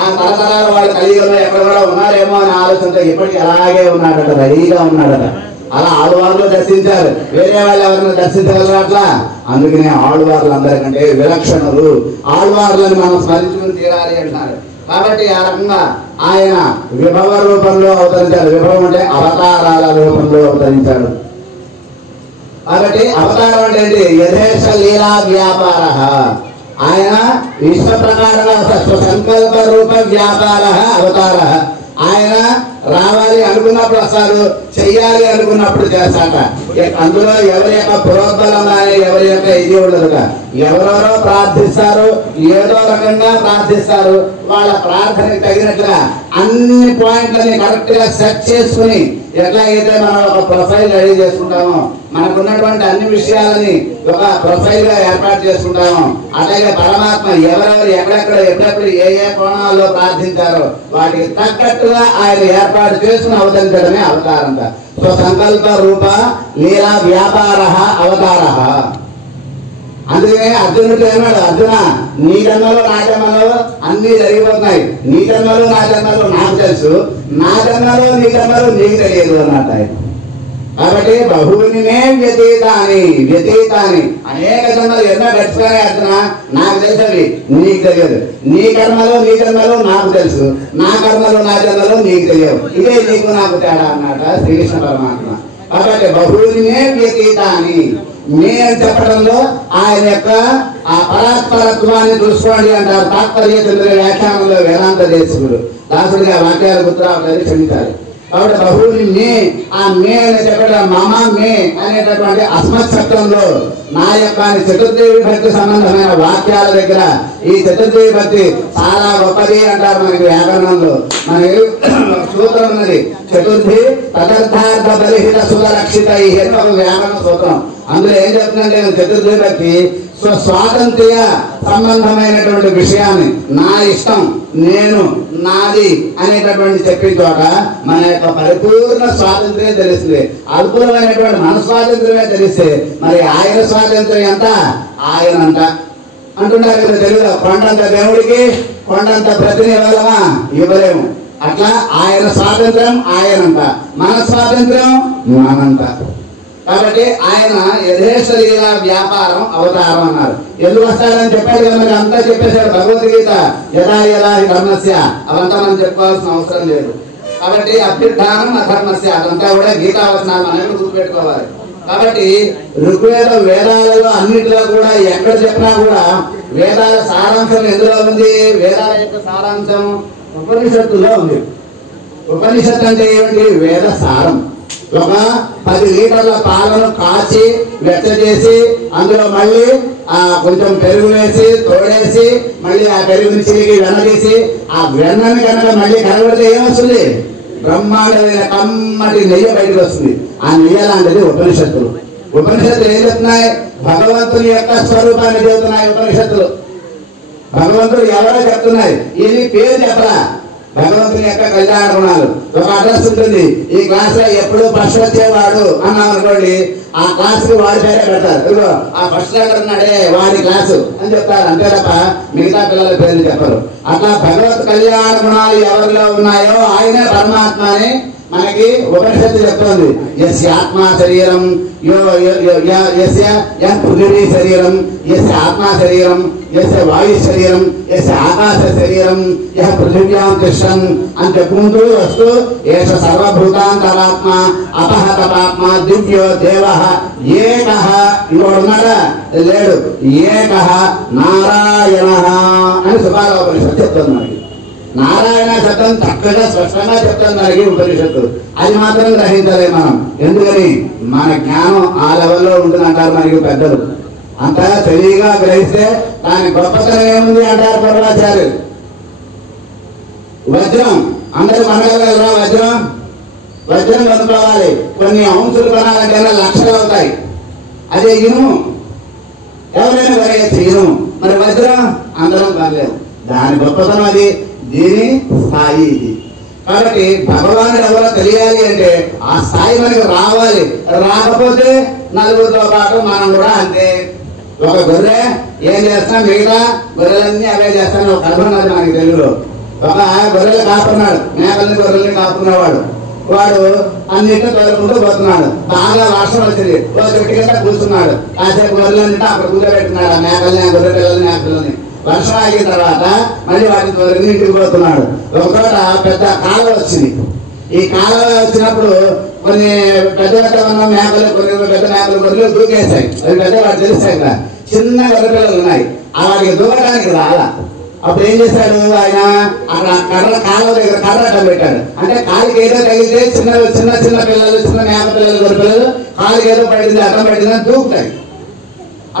ఆ తరతరాల వాళ్ళు కలియుగంలో ఎక్కడ కూడా ఉన్నారేమో అనే ఆలోచనతో ఇప్పటికీ అలాగే ఉన్నాడట, రెడీగా ఉన్నాడట. అలా ఆళ్వార్లు దర్శించారు, వేరే వాళ్ళు ఎవరైనా దర్శించగలరు అట్లా. అందుకనే ఆళ్వార్లు అందరికంటే విలక్షణులు, ఆళ్వార్లను మనం స్మరించుకుని తీరాలి అంటున్నారు. కాబట్టి ఆ రకంగా ఆయన విభవ రూపంలో అవతరించాడు. విభవం అంటే అవతారాల రూపంలో అవతరించాడు. కాబట్టి అవతారం అంటే ఏంటి, యథేశ లీలా వ్యాపార. ఆయన ఇష్ట ప్రకారంగా సంకల్ప రూప వ్యాపార అవతార. ఆయన రావాలి అనుకున్నప్పుడు వస్తారు, చెయ్యాలి అనుకున్నప్పుడు చేస్తాట. అందులో ఎవరి యొక్క ప్రోద్బలం కానీ ఎవరి యొక్క ఇది ఉండదుట. ఎవరెవరో ప్రార్థిస్తారు, ఏదో రకంగా ప్రార్థిస్తారు. వాళ్ళ ప్రార్థనకి తగినట్లుగా అన్ని పాయింట్లని కరెక్ట్ గా సెట్ చేసుకుని ఎట్లాగైతే మనం ఒక ప్రొఫైల్ రెడీ చేసుకుంటామో, మనకున్నటువంటి అన్ని విషయాలని ఒక ప్రొఫైల్ గా ఏర్పాటు చేసుకుంటాము, అలాగే పరమాత్మ ఎవరెవరు ఎక్కడెక్కడ ఎప్పుడెప్పుడు ఏ ఏ కోణాల్లో ప్రార్థించారో వాటికి తగ్గట్టుగా ఆయన ఏర్పాటు చేసుకుని అవతరించడమే అవతారంట. సో సంకల్ప రూప లీలా వ్యాపార అవతార. అందుకనే అర్జునుడు ఏమన్నాడు, అర్జున నీ జన్మలో నా జన్మలో అన్ని జరిగిపోతున్నాయి, నీ జన్మలో నా జన్మలో నాకు తెలుసు, నా జన్మలో నీ జన్మలో నీకు తెలియదు అన్నట్టు ఆయన. కాబట్టి బహువునినే వ్యతీతాని అనేక జన్మలు ఎన్నో గడిచిపోయినాయి అర్జున, నాకు తెలుసవి నీకు తెలియదు. నీ కర్మలో నీ జన్మలో నాకు తెలుసు, నా కర్మలో నా జన్మలో నీకు తెలియదు. ఇదే నీకు నాకు తేడా అన్నట శ్రీకృష్ణ పరమాత్మ. కాబట్టి బహువునినే వ్యతీతాని నేను చెప్పడంలో ఆయన యొక్క ఆ పరాత్పరత్వాన్ని చూసుకోండి అంటారు తాత్పర్య చంద్ర వ్యాఖ్యానంలో వేదాంత దేశకుడు. దాసుడిగా వాక్యాలు గుర్తురావట్లేదు, క్షమించాలి. కాబట్టి బహువుని మే, ఆ మే అని చెప్పడం మమ మే అనేటటువంటి అస్మత్ శబ్దంలో నా యొక్క చతుర్థి విభక్తి సంబంధమైన వాక్యాల దగ్గర ఈ చతుర్థి విభక్తి చాలా గొప్పది అంటారు. మనకి వ్యాకరణంలో మనకి సూత్రం ఉన్నది, చతుర్థి తదర్థార్థ బలిహిత సురక్షిత అని ఒక వ్యాకరణ సూత్రం. అందులో ఏం చెప్తుందంటే చతుర్థి విభక్తి స్వాతంత్ర్య సంబంధమైనటువంటి విషయాన్ని, నా ఇష్టం, నేను, నాది అనేటటువంటి చెప్పిన చోట మన యొక్క పరిపూర్ణ స్వాతంత్ర్యం తెలుస్తుంది. అద్భుతమైనటువంటి మన స్వాతంత్ర్యమే తెలిస్తే మరి ఆయన స్వాతంత్ర్యం ఎంత, ఆయనంత అంటున్నారు కదా తెలుగులో, కొండంత దేవుడికి కొండంత ప్రతిని ఇవ్వగలమా, ఇవ్వలేము. అట్లా ఆయన స్వాతంత్ర్యం ఆయనంత, మన స్వాతంత్ర్యం మనంత. కాబట్టి ఆయన యథేశ లీలా వ్యాపారం అవతారం అన్నారు. ఎందుకు వస్తారని చెప్పాడు కదా, మరి అంతా చెప్పేశాడు భగవద్గీత. యథా యథా ధర్మస్య అవంతా మనం చెప్పుకోవాల్సిన అవసరం లేదు. కాబట్టి అభ్యుత్థానం అధర్మస్య అదంతా కూడా గీతావచనాలు అనేది గుర్తుపెట్టుకోవాలి. కాబట్టి ఋగ్వేద వేదాలలో అన్నింటిలో కూడా ఎక్కడ చెప్పినా కూడా వేదాల సారాంశం ఎందులో ఉంది, వేదాల యొక్క సారాంశం ఉపనిషత్తులో ఉంది. ఉపనిషత్తు అంటే ఏమిటి, వేద సారం. ఒక 10 లీటర్ల పాలను కాచి వెచ్చ చేసి అందులో మళ్ళీ కొంచెం పెరుగు వేసి తోడేసి మళ్ళీ ఆ పెరుగుని చిలికి వెన్న తీసి ఆ వెన్నని కనుక మళ్ళీ కనబడితే ఏమొస్తుంది, బ్రహ్మాండమైన కమ్మటి నెయ్యి బయటకు వస్తుంది. ఆ నెయ్యి లాంటిది ఉపనిషత్తులు. ఉపనిషత్తులు ఏం చెప్తున్నాయి? భగవంతుని యొక్క స్వరూపాన్ని చెబుతున్నాయి ఉపనిషత్తులు. భగవంతుడు ఎవరో చెప్తున్నాయి, ఇది పేరు చెప్పరా. భగవంతుని యొక్క కళ్యాణ గుణాలు ఒక అడ్రస్ ఉంటుంది. ఈ క్లాస్ లో ఎప్పుడు ఫస్ట్ వచ్చేవాడు అన్నాం అనుకోండి, ఆ క్లాస్ కి వాడి పేరే పెడతారు. ఇదిగో ఆ ఫస్ట్ దగ్గర ఉన్నాడే వాడి క్లాసు అని చెప్తారు, అంతే తప్ప మిగతా పిల్లల పేర్లు చెప్పరు. అట్లా భగవత్ కళ్యాణ గుణాలు ఎవరిలో ఉన్నాయో ఆయనే పరమాత్మ అని మనకి ఉపనిషత్తు చెప్తోంది. యస్య ఆత్మా శరీరం యస్య పృథివీ శరీరం, యస్య ఆత్మా శరీరం, యస్య వాయు శరీరం, యస్య ఆకాశ శరీరం, యహ పృథివ్యాం తిష్టన్ అని చెప్పుకుంటూ వస్తూ ఏష సర్వభూతాంతరాత్మ అపహత పాత్మ దివ్యో దేవ ఏకః. ఇంకోడున్నాడా? లేడు. ఏకః నారాయణ అని సుభాగోపనిషత్తు చెప్తుంది మనకి. నారాయణ శబ్దం చక్కగా స్పష్టంగా చెప్తాను మనకి ఉపనిషత్తు. అది మాత్రం గ్రహించలే మనం. ఎందుకని? మన జ్ఞానం ఆ లెవెల్లో ఉంటుందంటారు మనకి పెద్దలు. అంతా తెలివిగా గ్రహిస్తే దాని గొప్పతనం ఏముంది అంటారు పూర్వాచార్యులు. వజ్రం అందరూ కొనగలరా? వజ్రం కొనుక్కోవాలి. కొన్ని అంశాలు కొనాలంటే లక్షలు అవుతాయి. అదే ఇనుము ఎవరైనా కొనేయచ్చు. ఇనుము మరి వజ్రం అందరం కొనలేము. దాని గొప్పతనం అది, దీని స్థాయి ఇది. కాబట్టి భగవానుడు ఎవరో తెలియాలి అంటే ఆ స్థాయి మనకి రావాలి. రాకపోతే నలుగురితో పాటు మనం కూడా అంతే. ఒక గొర్రె ఏం చేస్తాం, మిగతా గొర్రెలన్నీ అవే చేస్తాను. ఒక కథ ఉన్నది మనకి తెలుగులో. ఒక గొర్రెలు కాపున్నాడు, మేకల్ని గొర్రెల్ని కాపుకునేవాడు. వాడు అన్నింటినీ తోలుకుంటూ పోతున్నాడు. బాగా వర్షం వచ్చింది. ఒక చెట్టు కింద కూర్చున్నాడు. కాసేపు గొర్రెలన్నింటి అక్కడ కూర్చోబెట్టుకున్నాడు. ఆ మేకల్ని, ఆ గొర్రె పిల్లల్ని, మేకల్ని. వర్షం ఆగిన తర్వాత మళ్ళీ వాటిని తోలుకుని ఇంటికి పోతున్నాడు. ఒక చోట పెద్ద కాలువ వచ్చింది. ఈ కాలువ వచ్చినప్పుడు కొన్ని పెద్ద పెద్ద మేకలు, కొన్ని పెద్ద మేకలు గొర్రెలు దూకేశాయి. అవి పెద్ద వాడు తెలుస్తాయి కదా. చిన్న గొర్రె పిల్లలు ఉన్నాయి. వాటికి దూకడానికి రాలా. అప్పుడు ఏం చేశాడు ఆయన? అక్కడ కాలువ దగ్గర కర్ర అడ్డం పెట్టాడు. అంటే కాలికి ఏదో తగిలితే చిన్న చిన్న చిన్న పిల్లలు, చిన్న మేక పిల్లలు, గొర్రె పిల్లలు కాలికి ఏదో పడింది, అడ్డం పడిందని దూకుతాయి.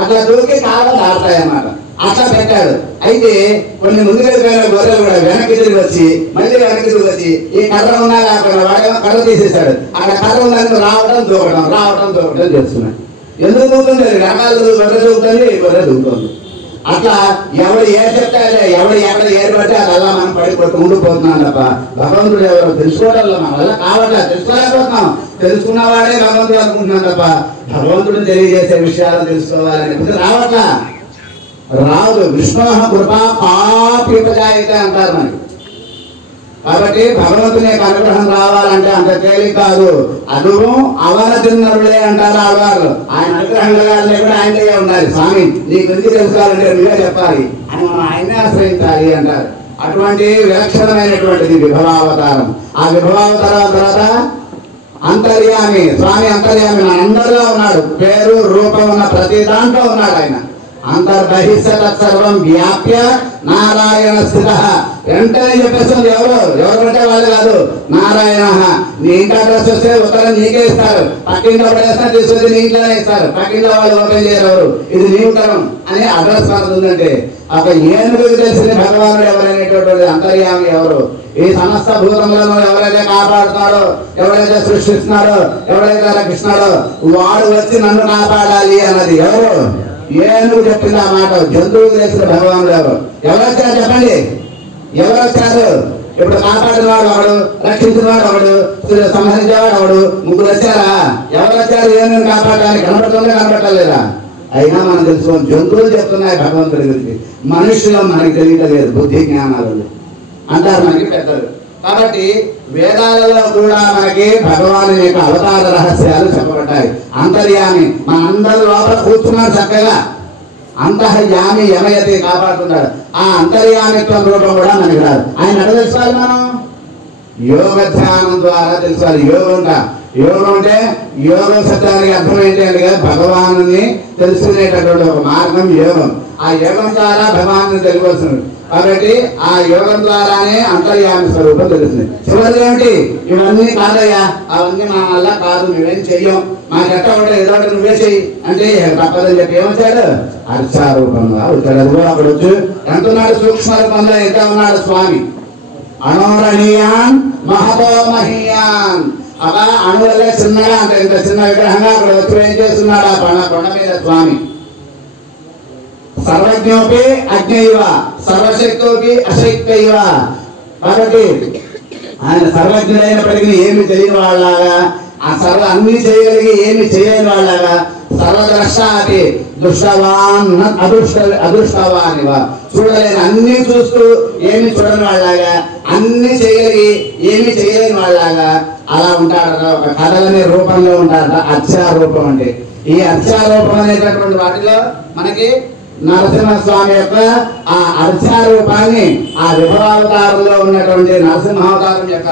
అట్లా దూకి కాలువ దాటుతాయి అన్నమాట. అట్లా పెట్టాడు. అయితే కొన్ని ముందుకు వెళ్ళిపోయిన గొర్రెలు కూడా వెనక్కి తిరిగి వచ్చి మళ్ళీ వెనక్కి తిరిగి వచ్చి ఈ కర్ర ఉన్నా లేకపోయినా వాడేమో కర్ర తీసేశాడు. అక్కడ కర్ర ఉందని రావడం దూకడం చేస్తున్నాడు. ఎందుకు దూకుతుంది? రకాలు గొర్రె దూకుతుంది, గొర్రె దూకుతుంది. అట్లా ఎవడు ఏ చెప్తాడే, ఎవడు ఎక్కడ ఏరు పడితే అదల్లా మనం పడిపోతూ ఉండిపోతున్నాం తప్ప భగవంతుడు ఎవరో తెలుసుకోవడం మన వల్ల కావట్లేదు. తెలుసుకోలేకపోతున్నాం. తెలుసుకున్నవాడే భగవంతుడు అనుకుంటున్నాం తప్ప భగవంతుడు తెలియజేసే విషయాలు తెలుసుకోవాలని రావట్లా. రాదు. విష్ణు కృపా పాపీపజాయితే అంటారు మనకి. కాబట్టి భగవంతుని యొక్క అనుగ్రహం రావాలంటే అంత తేలిక కాదు. అదువు అవనతిన్నరులే అంటారు ఆడవాళ్ళు. ఆయన అనుగ్రహం కలగాలంటే కూడా ఆయనకే ఉండాలి. స్వామి నీ గురించి తెలుసుకోవాలంటే నువ్వే చెప్పాలి అని మనం ఆయనే ఆశ్రయించాలి అంటారు. అటువంటి విలక్షణమైనటువంటిది విభవావతారం. ఆ విభవావతారం తర్వాత అంతర్యామి, స్వామి అంతర్యామి అందరిలో ఉన్నాడు. పేరు రూపం ఉన్న ప్రతి దాంట్లో ఉన్నాడు ఆయన. అంతర్బహిష్ట తత్సర్వం వ్యాప్య నారాయణ స్థిత. వెంటనే చెప్పేస్తుంది ఎవరు అంటే వాళ్ళు కాదు. నారాయణ. నీ ఇంటి అడ్రస్ వస్తే ఉత్తరం నీకే ఇస్తారు. పక్కింట్లో పడేస్తా తీసుకొచ్చి నీ ఇంట్లోనే ఇస్తారు. పక్కింట్లో వాళ్ళు ఓపెన్ చేయరు. ఇది నీ ఉత్తరం అని అడ్రస్ మనకుందంటే ఒక ఏనుగుకి తెలిసింది భగవానుడు ఎవరనేటటువంటి అంతర్యామి ఎవరు. ఈ సమస్త భూతములను ఎవరైతే కాపాడుతున్నాడో, ఎవరైతే సృష్టిస్తున్నాడో, ఎవరైతే రక్షిస్తున్నాడో వాడు వచ్చి నన్ను కాపాడాలి అన్నది ఎవరు? ఏనుగు చెప్పింది ఆ మాట. జంతువులు తెలిసిన భగవానుడు ఎవరు? ఎవరు వచ్చారు చెప్పండి? ఎవరు వచ్చారు? ఇప్పుడు కాపాడిన వాడు ఒకడు, రక్షించిన వాడు ఒకడు, సంహరించేవాడు ఒకడు, ముగ్గురు వచ్చారా? ఎవరు వచ్చారు ఏనుగుని కాపాడడానికి? కనపడుతుందా కనపడలేదా? అయినా మనం తెలుసుకోండి. జంతువులు చెప్తున్నాయి భగవంతుడి గురించి. మనుషులు మనకి తెలియలేదు. బుద్ధి జ్ఞానాలు అంటారు మనకి పెద్దలు. కాబట్టి వేదాలలో కూడా మనకి భగవాను యొక్క అవతార రహస్యాలు చెప్పబడ్డాయి. అంతర్యామి మన అందరి లోపల కూర్చున్నాడు చక్కగా. అంతర్యామి యమయతి కాపాడుతున్నాడు. ఆ అంతర్యామిత్వం రూపం కూడా మనకి రాదు. ఆయన ఎక్కడ తెలుసుకోవాలి? మనం యోగ ధ్యానం ద్వారా తెలుసుకోవాలి. యోగం అంటే యోగ శబ్దానికి అర్థం ఏంటి అంటే భగవాను తెలుసుకునేటటువంటి ఒక మార్గం యోగం. ఆ యోగం ద్వారా భగవాను తెలియవలసింది. కాబట్టి ఆ యోగం ద్వారానే అంతర్యామి స్వరూపం తెలుస్తుంది. చివరి ఏమిటి? ఇవన్నీ కాదయ్యా, అవన్నీ మా వల్ల కాదు, మేమేం చెయ్యం, మాకెట్ట ఉంటే ఏదో నువ్వే చెయ్యి అంటే తప్పదని చెప్పి ఏమొచ్చాడు? అర్చారూపంగా వచ్చాడు. అది కూడా అక్కడ వచ్చి ఎంత ఉన్నాడు? సూక్ష్మ రూపంలో ఎంత ఉన్నాడు స్వామి. అనోరణీయాన్ మహతో మహీయాన్. అలా అణువల్లే చిన్నగా అంటే ఇంత చిన్న విగ్రహంగా అక్కడ వచ్చి ఏం చేస్తున్నాడు ఆ కొండ మీద స్వామి. సర్వజ్ఞోపి అజ్ఞైవ సర్వశక్తోపి అశక్తైవ. కాబట్టి ఆయన సర్వజ్ఞుడైనప్పటికీ ఏమి తెలియని వాళ్ళలాగా, ఆ అన్ని చేయగలిగి ఏమి చేయని వాళ్ళగా, సర్వద్రష్టాపి దుష్టవాన్ అదృష్టవానివా, చూడలేని అన్ని చూస్తూ ఏమి చూడని వాళ్ళగా, అన్ని చేయగలిగి ఏమి చేయలేని వాళ్ళగా అలా ఉంటాడట. ఒక కథలనే రూపంలో ఉంటాడట అర్చారూపం అంటే. ఈ అర్చారూపం అనేటటువంటి వాటిలో మనకి నరసింహస్వామి యొక్క ఆ అర్చారూపాన్ని, ఆ విభవావతారంలో ఉన్నటువంటి నరసింహావతారం యొక్క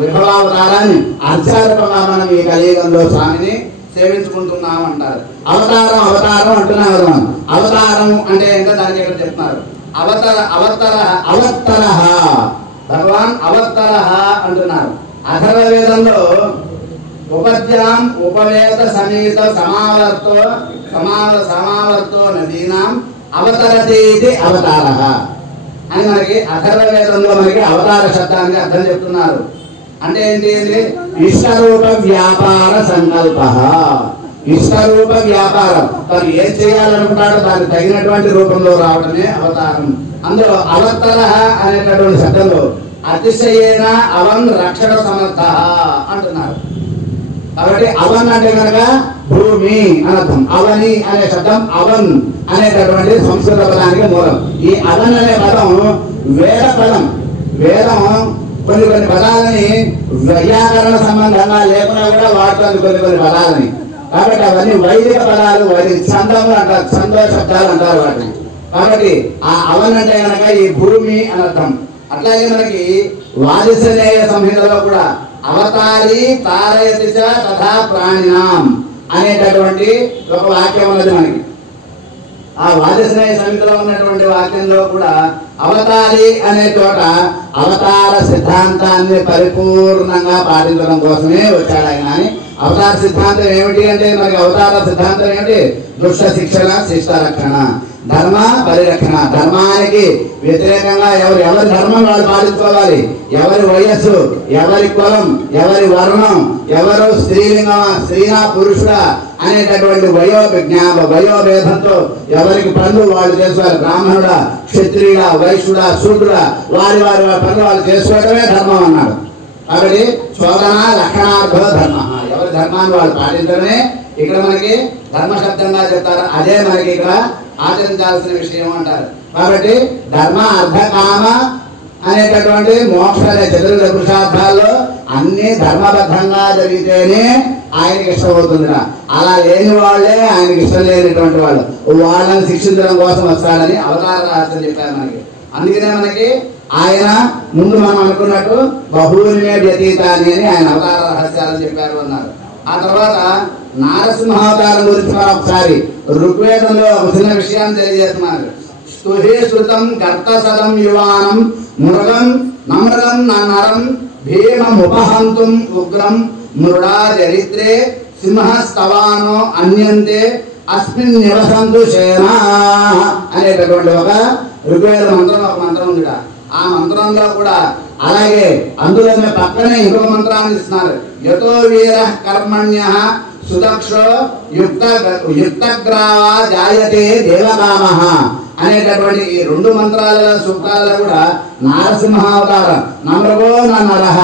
విభవావతారాన్ని అర్చారూపంగా మనం ఈ కలియుగంలో స్వామిని సేవించుకుంటున్నాం అంటారు. అవతారం అవతారం అంటున్నాం కదా మనం. అవతారం అంటే ఏంటో దానికి ఇక్కడ చెప్తున్నారు. అవత్తర భగవాన్ అవత్తర అంటున్నారు. అథర్వ వేదంలో ఉపద్యాం ఉపవేద సమేత సమావర్తో నదీనాం అవతరతేతి అవతార అని మనకి అథర్వ వేదంలో మనకి అవతార శబ్దానికి అర్థం చెప్తున్నారు. అంటే ఏంటి? ఇష్టరూప వ్యాపార సంకల్ప. ఇష్టరూప వ్యాపారం, తను ఏం చేయాలనుకుంటాడో దానికి తగినటువంటి రూపంలో రావడమే అవతారం. అందులో అవతర అనేటటువంటి శబ్దంలో అతిశయేన అవన్ రక్షణ సమర్థ అంటున్నారు. కాబట్టి అవన్ అంటే కనుక భూమి అనర్థం. అవని అనే శబ్దం అవన్ అనేటటువంటి సంస్కృత పదానికి మూలం. ఈ అవన్ అనే పదం వేద పదం. వేదం కొన్ని పదాలని వ్యాకరణ సంబంధంగా లేకుండా కూడా వాడుతుంది కొన్ని పదాలని. కాబట్టి అవన్నీ వైదిక పదాలు, వైదిక ఛందములు అంటారు, ఛందో శబ్దాలు అంటారు వాటిని. కాబట్టి ఆ అవన్ అంటే కనుక ఈ భూమి అనర్థం. అట్లాగే మనకి వాదిశ్రనేయ సంహితలో కూడా అవతారి తారయతి చ తథా ప్రాణినాం అనేటటువంటి ఒక వాక్యం ఉన్నది మనకి. ఆ వాదిశ్రనేయ సంహితలో ఉన్నటువంటి వాక్యంలో కూడా అవతారి అనే చోట అవతార సిద్ధాంతాన్ని పరిపూర్ణంగా పాటించడం కోసమే వచ్చాడు ఆయన. అని అవతార సిద్ధాంతం ఏమిటి అంటే మనకి అవతార సిద్ధాంతం ఏమిటి? దుష్ట శిక్షణ, శిష్ట రక్షణ, ధర్మ పరిరక్షణ. ధర్మానికి వ్యతిరేకంగా ఎవరి ధర్మం వాళ్ళు పాటించుకోవాలి. ఎవరి వయస్సు, ఎవరి కులం, ఎవరి వర్ణం, ఎవరు స్త్రీలింగం, స్త్రీనా పురుషుడా అనేటటువంటి వయోభేదంతో ఎవరికి పనులు వాళ్ళు చేసుకోవాలి. బ్రాహ్మణుడా, క్షత్రియుడా, వైశ్యుడా, శూద్రుడా, వారి పనులు వాళ్ళు చేసుకోవడమే ధర్మం అన్నాడు. కాబట్టి శోధన లక్షణార్థో ధర్మ. ఎవరి ధర్మాన్ని వాళ్ళు పాటించడమే ఇక్కడ మనకి ధర్మ శబ్దంగా చెప్తారు. అదే మనకి ఇక్కడ ఆచరించాల్సిన విషయం అంటారు. కాబట్టి ధర్మ అర్థ కామ అనేటటువంటి మోక్ష చతుర్విధ పురుషార్థాల్లో అన్ని ధర్మబద్ధంగా జరిగితేనే ఆయనకి ఇష్టమవుతుంది. అలా లేని వాళ్ళే ఆయనకి ఇష్టం లేనటువంటి వాళ్ళు, వాళ్ళని శిక్షించడం కోసం వస్తాడని అవతార రహస్యం చెప్పారు మనకి. అందుకనే మనకి ఆయన ముందు మనం అనుకున్నట్టు బహుళమే వ్యతీతాన్ని అని ఆయన అవతార రహస్యాలను చెప్పారు అన్నారు. ఆ తర్వాత నారసింహావతారం గురించి మనం ఒకసారి ఋగ్వేదంలో ఒక చిన్న విషయాన్ని తెలియజేస్తున్నారు. స్తుహే శృతం కర్తసదం యువానం మృగం నమృగం నరం భీమముపహంతుం ఉగ్రం మృడా చరిత్రే సింహస్తవానో అన్యంతే అస్మిన్ నివసంతు సేనా అనేటటువంటి ఒక ఋగ్వేద మంత్రం, ఒక మంత్రం ఉంది. ఆ మంత్రంలో కూడా అలాగే అందులోనే పక్కనే ఇంకొక మంత్రాన్ని ఇస్తున్నారు. యతో వీర కర్మణ్య సుదక్షో యుక్తగ్రావా జాయతే దేవకామః అనేటటువంటి ఈ రెండు మంత్రాల సూక్తాలలో కూడా నారసింహావతారం నమృగో నరః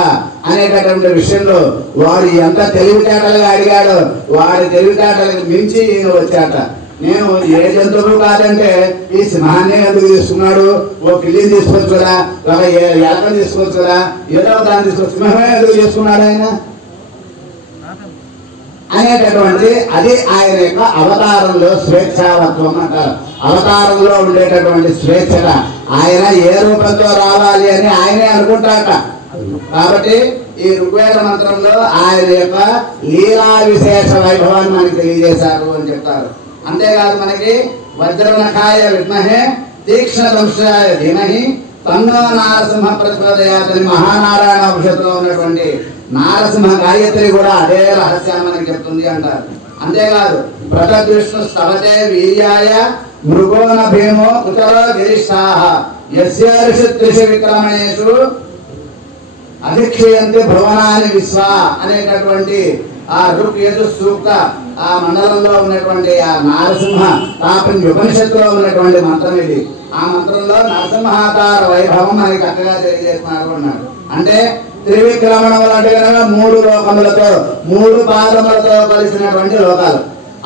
అనేటటువంటి విషయంలో వాడు ఎంత తెలివితేటలుగా అడిగాడో వాడి తెలివితేటలకు మించి ఈయన వచ్చాట. నేను ఏ జంతువు కాదంటే ఈ సింహాన్ని ఎందుకు తీసుకున్నాడు, ఓ పిల్లిని తీసుకోవచ్చు కదా, ఒక ఎలకని తీసుకోవచ్చు కదా, ఏదో దాన్ని తీసుకోవచ్చు, సింహమే ఎందుకు తీసుకున్నాడు ఆయన అనేటటువంటి అది ఆయన యొక్క అవతారంలో స్వేచ్ఛావత్వం అంటారు. అవతారంలో ఉండేటటువంటి స్వేచ్ఛత. ఆయన ఏ రూపంతో రావాలి అని ఆయనే అనుకుంటాట. కాబట్టి ఈ ఋగ్వేద మంత్రంలో ఆయన యొక్క లీలా విశేష వైభవాన్ని మనకి తెలియజేశారు అని చెప్తారు. అంతేకాదు మనకి వజ్రనఖాయ విద్మహే తీక్ష్ణ దంశాయ ధీమహి తన్నో నారసింహ ప్రచోదయాత్ అని మహానారాయణ ఉపనిషత్తులో ఉన్నటువంటి నారసింహ గాయత్రి కూడా అదే రహస్యాన్ని మనకి చెప్తుంది అంటారు. అంతేకాదు ప్రతద్విష్ణు స్తవతే వీర్యాయ మృగోన భీమో కుతరో గిరిష్టాః యస్య ఋషిత్రిషు విక్రమణేషు అధిక్షయంతి భువనాని విశ్వ అనేటటువంటి ఆ ఋక్ యజు సూక్త ఆ మండలంలో ఉన్నటువంటి ఆ నరసింహ తాపని ఉపనిషత్తులో ఉన్నటువంటి మంత్రం ఇది. ఆ మంత్రంలో నరసింహావతార వైభవం మనకి చక్కగా తెలియజేస్తున్నాడు. అంటే త్రివిక్రమణములు అంటే కనుక 3 లోకములతో 3 పాదములతో కలిసినటువంటి లోకాలు.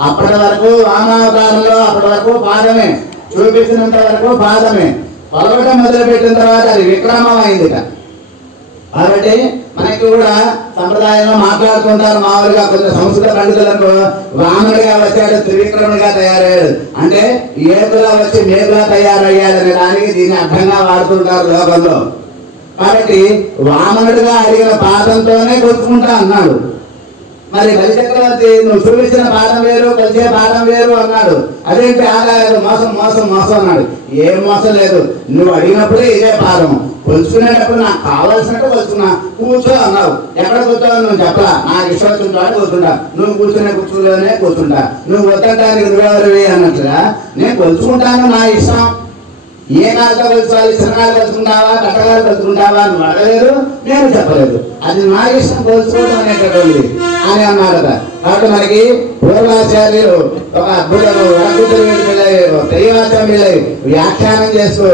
అప్పటి వరకు వామావతారంలో అప్పటి వరకు పాదమే, చూపించినంత వరకు పాదమే, కొలవటం మొదలుపెట్టిన తర్వాత అది విక్రమం అయింది. కాబట్టి మనకి కూడా సంప్రదాయంలో మాట్లాడుతుంటారు మామూలుగా కొంచెం సంస్కృత పండితులకు వామనుడిగా వచ్చాడు, త్రివిక్రముడిగా తయారయ్యాడు అంటే ఏకులా వచ్చి మేకులా తయారయ్యాడు అనే దానికి దీన్ని అర్థంగా వాడుతుంటారు లోకంలో. కాబట్టి వామనుడిగా అడిగిన పాదంతోనే కొట్టుకుంటా అన్నాడు. మరి బలిచక్రవర్తి నువ్వు చూపించిన పాదం వేరు, కలిసే పాదం వేరు అన్నాడు. అదేంటి ఆదాలేదు, మోసం మోసం మోసం అన్నాడు. ఏం మోసం లేదు, నువ్వు అడిగినప్పుడే ఇదే పాదం, కొలుచుకునేటప్పుడు నాకు కావాల్సినట్టు కొలుచుకున్నా, కూర్చో అన్నావు. ఎక్కడ కూర్చోవు నువ్వు చెప్పలా, నాకు ఇష్టం వచ్చిన కూర్చుంటా, నువ్వు కూర్చునే కూర్చులోనే కూర్చుంటా, నువ్వు వద్దంటానికి నువ్వెవరివి అన్నట్లుగా నేను కొలుచుకుంటాను నా ఇష్టం. ఏ కాలుతో కొలుచుకోవాలి, చిన్నకాలు కొలుచుకుంటావా కట్టగాలు కొలుచుకుంటావా నువ్వు అడగలేదు, నేను చెప్పలేదు, అది నా ఇష్టం కొలుచుకోవడం అనేటటువంటిది అని అన్నాడు కదా. కాబట్టి మనకి పూర్వాచార్యులు ఒక అద్భుతం తెలియవాచం వ్యాఖ్యానం చేస్తూ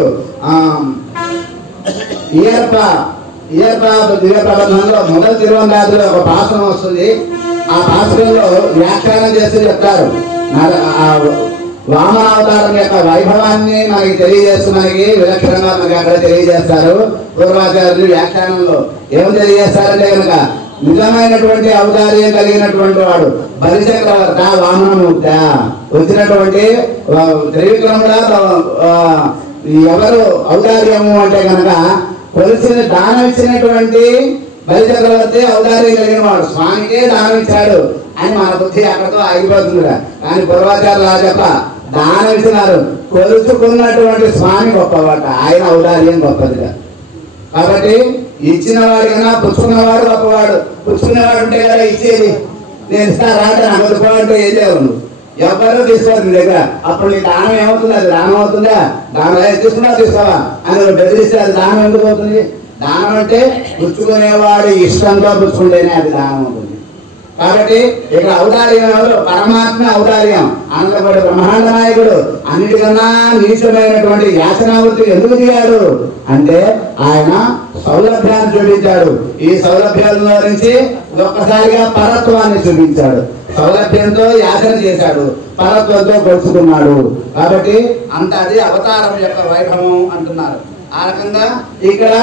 దివ్య ప్రబంధంలో మొదటి తిరువందాదిలో ఒక పాశ్రం వస్తుంది. ఆ పాశ్రంలో వ్యాఖ్యానం చేస్తూ చెప్తారు వామనావతారం యొక్క వైభవాన్ని మనకి తెలియజేస్తూ మనకి విలక్షణంగా మనకి అక్కడ తెలియజేస్తారు పూర్వాచార్యులు వ్యాఖ్యానంలో. ఏం తెలియజేస్తారంటే కనుక నిజమైనటువంటి అవతార్యం కలిగినటువంటి వాడు బలిచక్రవర్త వామనమూర్త వచ్చినటువంటి త్రివిక్రముడ ఎవరు ఔదార్యము అంటే కనుక కొలిసిన దానం ఇచ్చినటువంటి బలిచక్రవర్తి ఔదార్యం కలిగిన వాడు, స్వామికే దానం ఇచ్చాడు అని మన బుద్ధి అక్కడతో ఆగిపోతుంది. కానీ పూర్వాచార్యులు అలా చెప్ప దానం ఇచ్చినారు, కొలుచుకున్నటువంటి స్వామి గొప్పవాట, ఆయన ఔదార్యం గొప్పదిగా. కాబట్టి ఇచ్చిన వాడికన్నా పుచ్చుకున్నవాడు గొప్పవాడు. పుచ్చుకునేవాడు ఉంటే కదా ఇచ్చేది, నేను ఇస్తా రాట నాకు వదుకోవాలంటే ఏం లేవు, ఎవరు తీసుకోవాలి నీ దగ్గర. అప్పుడు నీ దానం ఏమవుతుంది, అది దానం అవుతుందా, దానం తీసుకున్నా తీసుకోవా అని బెదిరిస్తే అది దానం ఎందుకు అవుతుంది? దానం అంటే పుచ్చుకునేవాడు ఇష్టంతో పుచ్చుకుంటేనే అది దానం అవుతుంది. కాబట్టి ఇక్కడ ఔదార్యం ఎవరు? పరమాత్మ ఔదార్యం. అనంతపురి బ్రహ్మాండ నాయకుడు అన్నిటికన్నా నీచమైనటువంటి యాచనావృత్తి ఎందుకు దిగాడు అంటే ఆయన సౌలభ్యాన్ని చూపించాడు. ఈ సౌలభ్యాల్లో నుంచి ఒక్కసారిగా పరత్వాన్ని చూపించాడు. సౌలభ్యంతో యాచన చేశాడు, పరత్వంతో కొలుచుకున్నాడు. కాబట్టి అంత అది అవతారం యొక్క వైభవం అంటున్నారు. ఆ రకంగా ఇక్కడ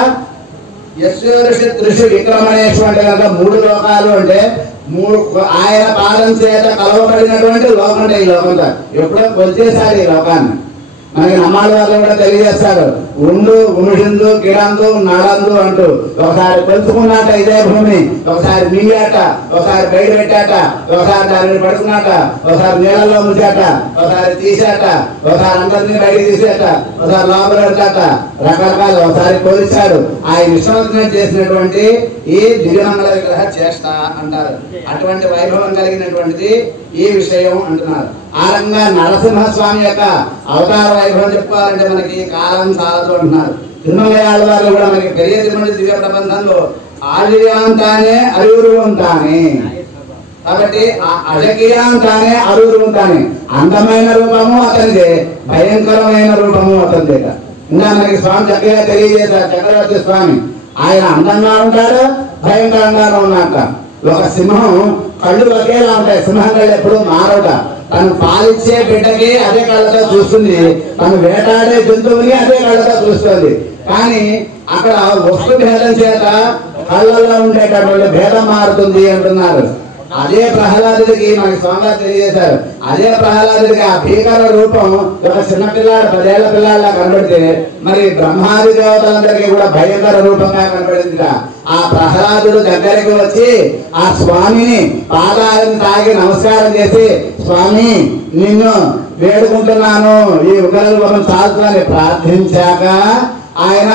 యశ్వరుషి త్రిషు విక్రమణేశ్వరు అంటే కనుక 3 లోకాలు అంటే ఆయన పాదం చేత కలవబడినటువంటి లోకం అంటే ఈ లోకంతో ఎప్పుడో కొలిచేశాడు ఈ లోకాన్ని. మనకి నమ్మాలి వాళ్ళు కూడా తెలియజేస్తారు, ఉండు ఉమిషిందు కిడందు నడందు అంటూ. ఒకసారి కొలుచుకున్నాట ఇదే భూమి, ఒకసారి నీయాట, ఒకసారి బయట పెట్టాట, ఒకసారి దానిని పడుకున్నాట, ఒకసారి నీళ్ళలో ముంచాట, ఒకసారి తీసాట, ఒకసారి అందరినీ బయట తీసేట, ఒకసారి లోపల పెడతాట, రకరకాల ఒకసారి కొలిచాడు. ఆయన విశ్వనాథం చేసినటువంటి ఈ దివ్యమంగళ విగ్రహ చేష్ట అంటారు. అటువంటి వైభవం కలిగినటువంటిది ఈ విషయం అంటున్నారు. ఆ రంగా నరసింహస్వామి యొక్క అవతార వైభవం చెప్పుకోవాలంటే మనకి కాలం చాలదు అంటున్నారు. తిరుమలయాళ్ళ వారు కూడా మనకి పెరియ తిరుమల దివ్య ప్రబంధంలో ఆదియాంతానే అరువురుంతానే. కాబట్టి అజకీయాంతానే అరువురుంతానే. అందమైన రూపము అతనిదే, భయంకరమైన రూపము అతనిదే. ఇంకా మనకి స్వామి చక్కగా తెలియజేశారు చక్రవర్తి స్వామి. ఆయన అందంగా ఉంటాడు, భయంకరంగానే ఉన్నట్ట. ఒక సింహం కళ్ళు ఒకేలా ఉంటాయి, సింహం కళ్ళు ఎప్పుడు మారవుట. తను పాలిచ్చే బిడ్డకి అదే కళ్ళతో చూస్తుంది, తను వేటాడే జంతువుని అదే కళ్ళతో చూస్తుంది. కానీ అక్కడ వస్తు భేదం చేత కళ్ళల్లో ఉండేటటువంటి భేదం మారుతుంది అంటున్నారు. అదే ప్రహ్లాదుడికి మనకి స్వామిగా తెలియజేశారు. అదే ప్రహ్లాదుడికి ఆ భీకర రూపం ఒక చిన్న పిల్లాడు 10 ఏళ్ల పిల్లాడిలా కనబడితే మరి బ్రహ్మాది దేవతలందరికీ కూడా భయంకర రూపంగా కనబడింది. ఆ ప్రహ్లాదుడు దగ్గరికి వచ్చి ఆ స్వామిని పాదాలను తాగి నమస్కారం చేసి, స్వామి నిన్ను వేడుకుంటున్నాను, ఈ ఉగ్ర రూపం చాలుతుందని ప్రార్థించాక ఆయన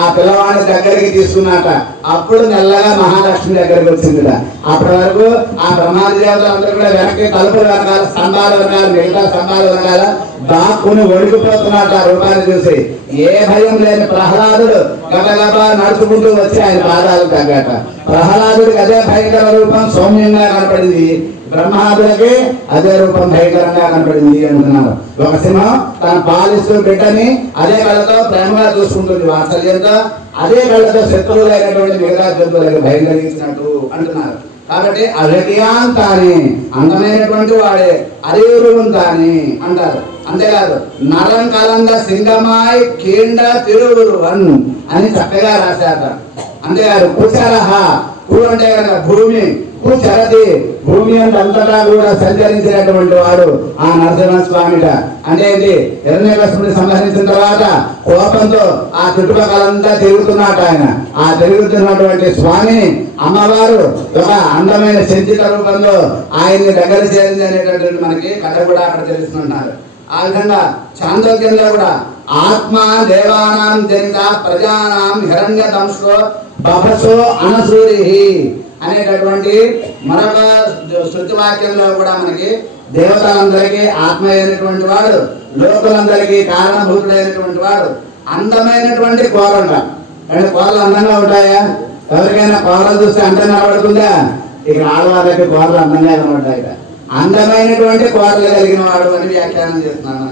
ఆ పిల్లవాడిని దగ్గరికి తీసుకున్నాట. అప్పుడు మెల్లగా మహాలక్ష్మి దగ్గరికి వచ్చిందిట. అప్పటి వరకు ఆ బ్రహ్మాది దేవతలందరూ కూడా వెనక్కి తలుపులు వెనకాల, స్తంభాలు వెనకాల, మిగతా స్తంభాలు వెనకాల దాక్కుని ఒడికిపోతున్నట్టు ఆ రూపాన్ని చూసి. ఏ భయం లేని ప్రహ్లాదుడు గబగబా నడుచుకుంటూ వచ్చి ఆయన పాదాలు తగ్గట. ప్రహ్లాదుడికి అదే భయంకర రూపం సౌమ్యంగా కనపడింది, బ్రహ్మాదులకి అదే రూపం భయంకరంగా కనపడింది అంటున్నారు. ఒక సింహం తన పాలిస్తూ బిడ్డని అదే కళ్ళతో ప్రేమగా చూసుకుంటుంది వాత్సల్యంతో, అదే కళ్ళతో శత్రువులైనటువంటి మిగతా జంతువులకు భయం కలిగించినట్టు అంటున్నారు. కాబట్టి అలటియాంతాని అందమైనటువంటి వాడే అరివురుంతాని అంటారు. అంతేకాదు నరం కలంద సింగమాయ్ కీండ తిరువురు అన్ను అని చక్కగా రాశారు. అంతేకాదు కుచరహ, కు అంటే కనుక భూమి, కుచరతి భూమి అంతటా కూడా సంచరించినటువంటి వాడు ఆ నరసింహస్వామిట. అంటే ఏంటి, హిరణ్యకశిపుడిని సంహరించిన తర్వాత కోపంతో ఆ చుట్టుపక్కలంతా తిరుగుతున్నాట ఆయన. ఆ తిరుగుతున్నటువంటి స్వామిని అమ్మవారు ఒక అందమైన సంచిత రూపంలో ఆయన్ని దగ్గర చేరింది అనేటటువంటి మనకి కథ కూడా అక్కడ తెలుస్తున్నారు. ఆ విధంగా చాంద్రోగ్యంలో కూడా ఆత్మ దేవానాం జనిత ప్రజానాం హిరణ్య దంశో బభసో అనసూరి అనేటటువంటి మరొక శృతి వాక్యంలో కూడా మనకి దేవతలందరికీ ఆత్మ అయినటువంటి వాడు, లోకులందరికీ కారణభూతుడైనటువంటి వాడు, అందమైనటువంటి కోరట. అంటే కోరలు అందంగా ఉంటాయా? ఎవరికైనా కోరలు చూస్తే అందం కనబడుతుందా? ఇక ఆడవాళ్ళకి కోరలు అందంగా కనబడ్డాయి. అందమైనటువంటి కోరలు కలిగిన వాడు అని వ్యాఖ్యానం చేస్తున్నాను.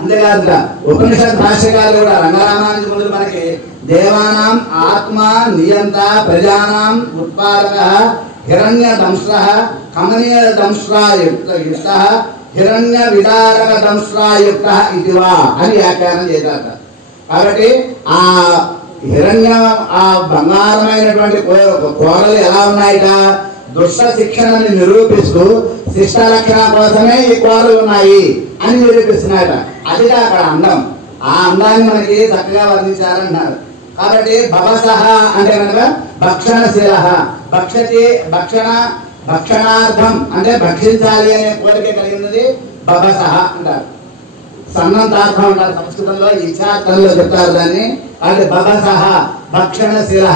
అంతేకాదు ఉపనిషత్ భాష్యకారులు కూడా రంగరామానుజములు మనకి దేవానాం ఆత్మ నియంత ప్రజానాం ఉత్పాదక హిరణ్య దంశ కమనీయ దంశ్రాయుక్త హిరణ్య విదారక దంశ్రాయుక్త ఇదివా అని వ్యాఖ్యానం చేశారు. కాబట్టి ఆ హిరణ్య ఆ బంగారమైనటువంటి కోరలు ఎలా ఉన్నాయట? దుష్ట శిక్షణని నిరూపిస్తూ శిష్ట రక్షణ కోసమే ఈ కోరలు ఉన్నాయి అని నిరూపిస్తున్నాయట. అదిగా అక్కడ అందం. ఆ అందాన్ని మనకి చక్కగా వర్ణించారన్నారు. కాబట్టి భవసహ అంటే కనుక భక్షణశీల, భక్షతి భక్షణార్థం అంటే భక్షించాలి అనే కోరిక కలిగినది భవసహ అంటారు. సన్నంతార్థం అంటారు సంస్కృతంలో, ఇచ్చార్థంలో చెప్తారు దాన్ని. అంటే భవసహ భక్షణశీల,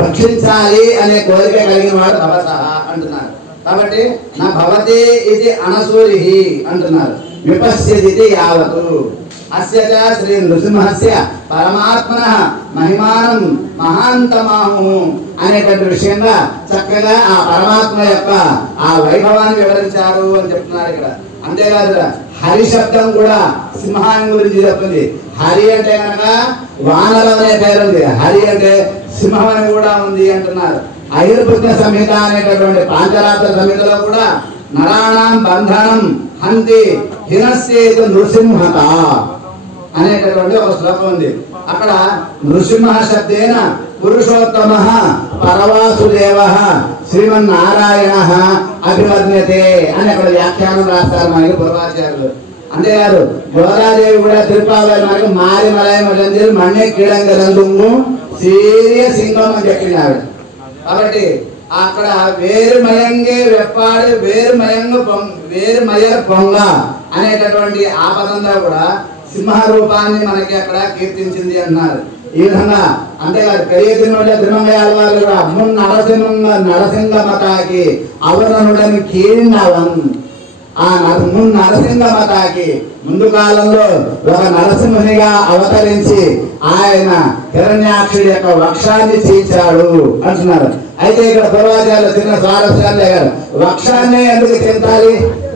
భక్షించాలి అనే కోరిక కలిగిన వాడు భవసహ అంటున్నారు. కాబట్టి నా భవతి ఇది అనసూరి అంటున్నారు. విపశ్యది యావతు అస్య శ్రీ నృసింహస్య పరమాత్మనః మహిమానం మహాంతమాహు అనేటువంటి విషయంగా చక్కగా ఆ పరమాత్మ యొక్క ఆ వైభవాన్ని వివరించారు అని చెప్తున్నారు ఇక్కడ. అంతేకాదు హరి శబ్దం కూడా సింహాన్ని గురించి చెప్తుంది. హరి అంటే కనుక వానరం అనే పేరు ఉంది, హరి అంటే సింహం అని కూడా ఉంది అంటున్నారు. ఐర్పుత్ర సంహిత అనేటటువంటి పాంచరాత్ర సంహితలో కూడా నరాణం బంధనం హంతి హినస్యేతు నృసింహత అనేటటువంటి ఒక శ్లోకం ఉంది. అక్కడ నృసింహ శబ్దేన పురుషోత్తమ పరవాసుదేవ శ్రీమన్నారాయణ అభివర్ణ్యతే అని అక్కడ వ్యాఖ్యానం రాస్తారు మనకి పూర్వాచార్యులు. అంతేకాదు గోదాదేవి కూడా తిరుపావళి మనకి మారి మలయ మణి కీడంగరందుము సీరియ సింగం అని చెప్పింది ఆవిడ. కాబట్టి అక్కడ వేరుమయంగే వెప్పాడు వేరుమయర్ పొంగ అనేటటువంటి ఆ పదంలో కూడా సింహ రూపాన్ని మనకి అక్కడ కీర్తించింది అన్నారు. ఈ విధంగా అంతేకాదు పెరియ తిరుమంగయాల వారు కూడా నరసింహ మతాకి అవరణుడని కీడినవన్. ఆ నరసింహ మతాకి ముందు కాలంలో ఒక నరసింహునిగా అవతరించి ఆయన హిరణ్యాక్షుడి యొక్క వక్షాన్ని చీల్చాడు అంటున్నారు. అయితే ఇక్కడ పూర్వాచార్యులు చిన్న స్వారస్యాలు లేగారు. వక్షాన్ని ఎందుకు చింతాలి?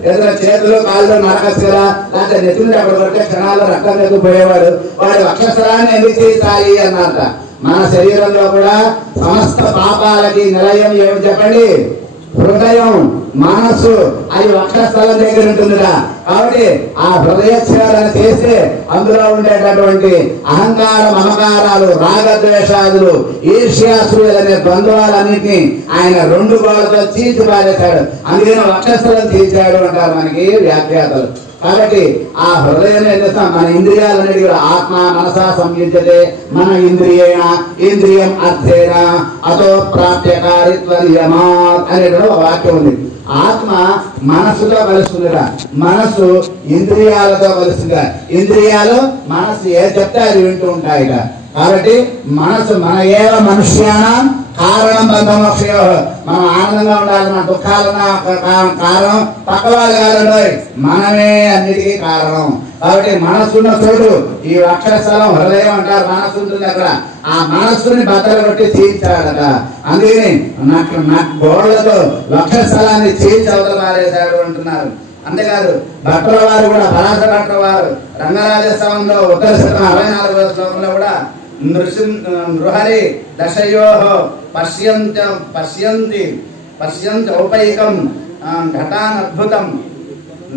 ఏదైనా చేతులు కాళ్ళు నరకచ్చు కదా, లేకపోతే నెత్తిని అక్కడ కొట్టే క్షణాల్లో రక్తం ఎత్తుకుపోయేవాడు, వాడి వక్షస్థలాన్ని ఎందుకు చేయించాలి అన్నమాట. మన శరీరంలో కూడా సమస్త పాపాలకి నిలయం ఏమిటి చెప్పండి? హృదయం, మనస్సు, అది వక్షస్థలం దగ్గర ఉంటుందిగా. కాబట్టి ఆ హృదయచ్ఛేదన చేస్తే అందులో ఉండేటటువంటి అహంకార మమకారాలు, రాగద్వేషాదులు, ఈర్ష్యాసూయలు అనే బంధువులన్నింటినీ ఆయన 2 గోడలతో చీల్చి పారేశాడు. అందుకని వక్షస్థలం చీల్చాడు అంటారు మనకి వ్యాఖ్యాతలు. కాబట్టి ఆ హృదయం ఏం చేస్తాం? మన ఇంద్రియాలనేది కూడా ఆత్మ మనసా సంయుజ్యతే మన ఇంద్రియం అర్థేన అతో ప్రాప్యకారిత్వనియమాత్ అనేటువంటి ఒక వాక్యం ఉంది. ఆత్మ మనస్సుతో కలుస్తుందిగా, మనస్సు ఇంద్రియాలతో కలుస్తుందిగా. ఇంద్రియాలు మనస్సు ఏ చెప్తే అది వింటూ ఉంటాయిగా. కాబట్టి మనసు మన ఏవ మనుష్యానం కారణం బంధమోక్షయో. మనం ఆనందంగా ఉండాలి, మన దుఃఖాలన్న కారణం పక్కవాళ్ళు కాదండి, మనమే అన్నిటికీ కారణం. కాబట్టి మనస్సున్న చోటు ఈ వక్షస్థలం హృదయం అంటారు, మనస్సు ఉంటుంది అక్కడ. ఆ మనస్సుని బద్దలు కొట్టి చీల్చాడట. అందుకని నాకు గోడలతో వక్షస్థలాన్ని చీల్చి అవతల పారేశాడు అంటున్నారు. అంతేకాదు భట్ల వారు కూడా, పరాశ భట్ల వారు రంగరాజస్వామిలో ఉత్తర శతం 64వ శ్లోకంలో కూడా నృహరి దశయో పశ్యంతి ఔపైకం ఘటానద్భుతం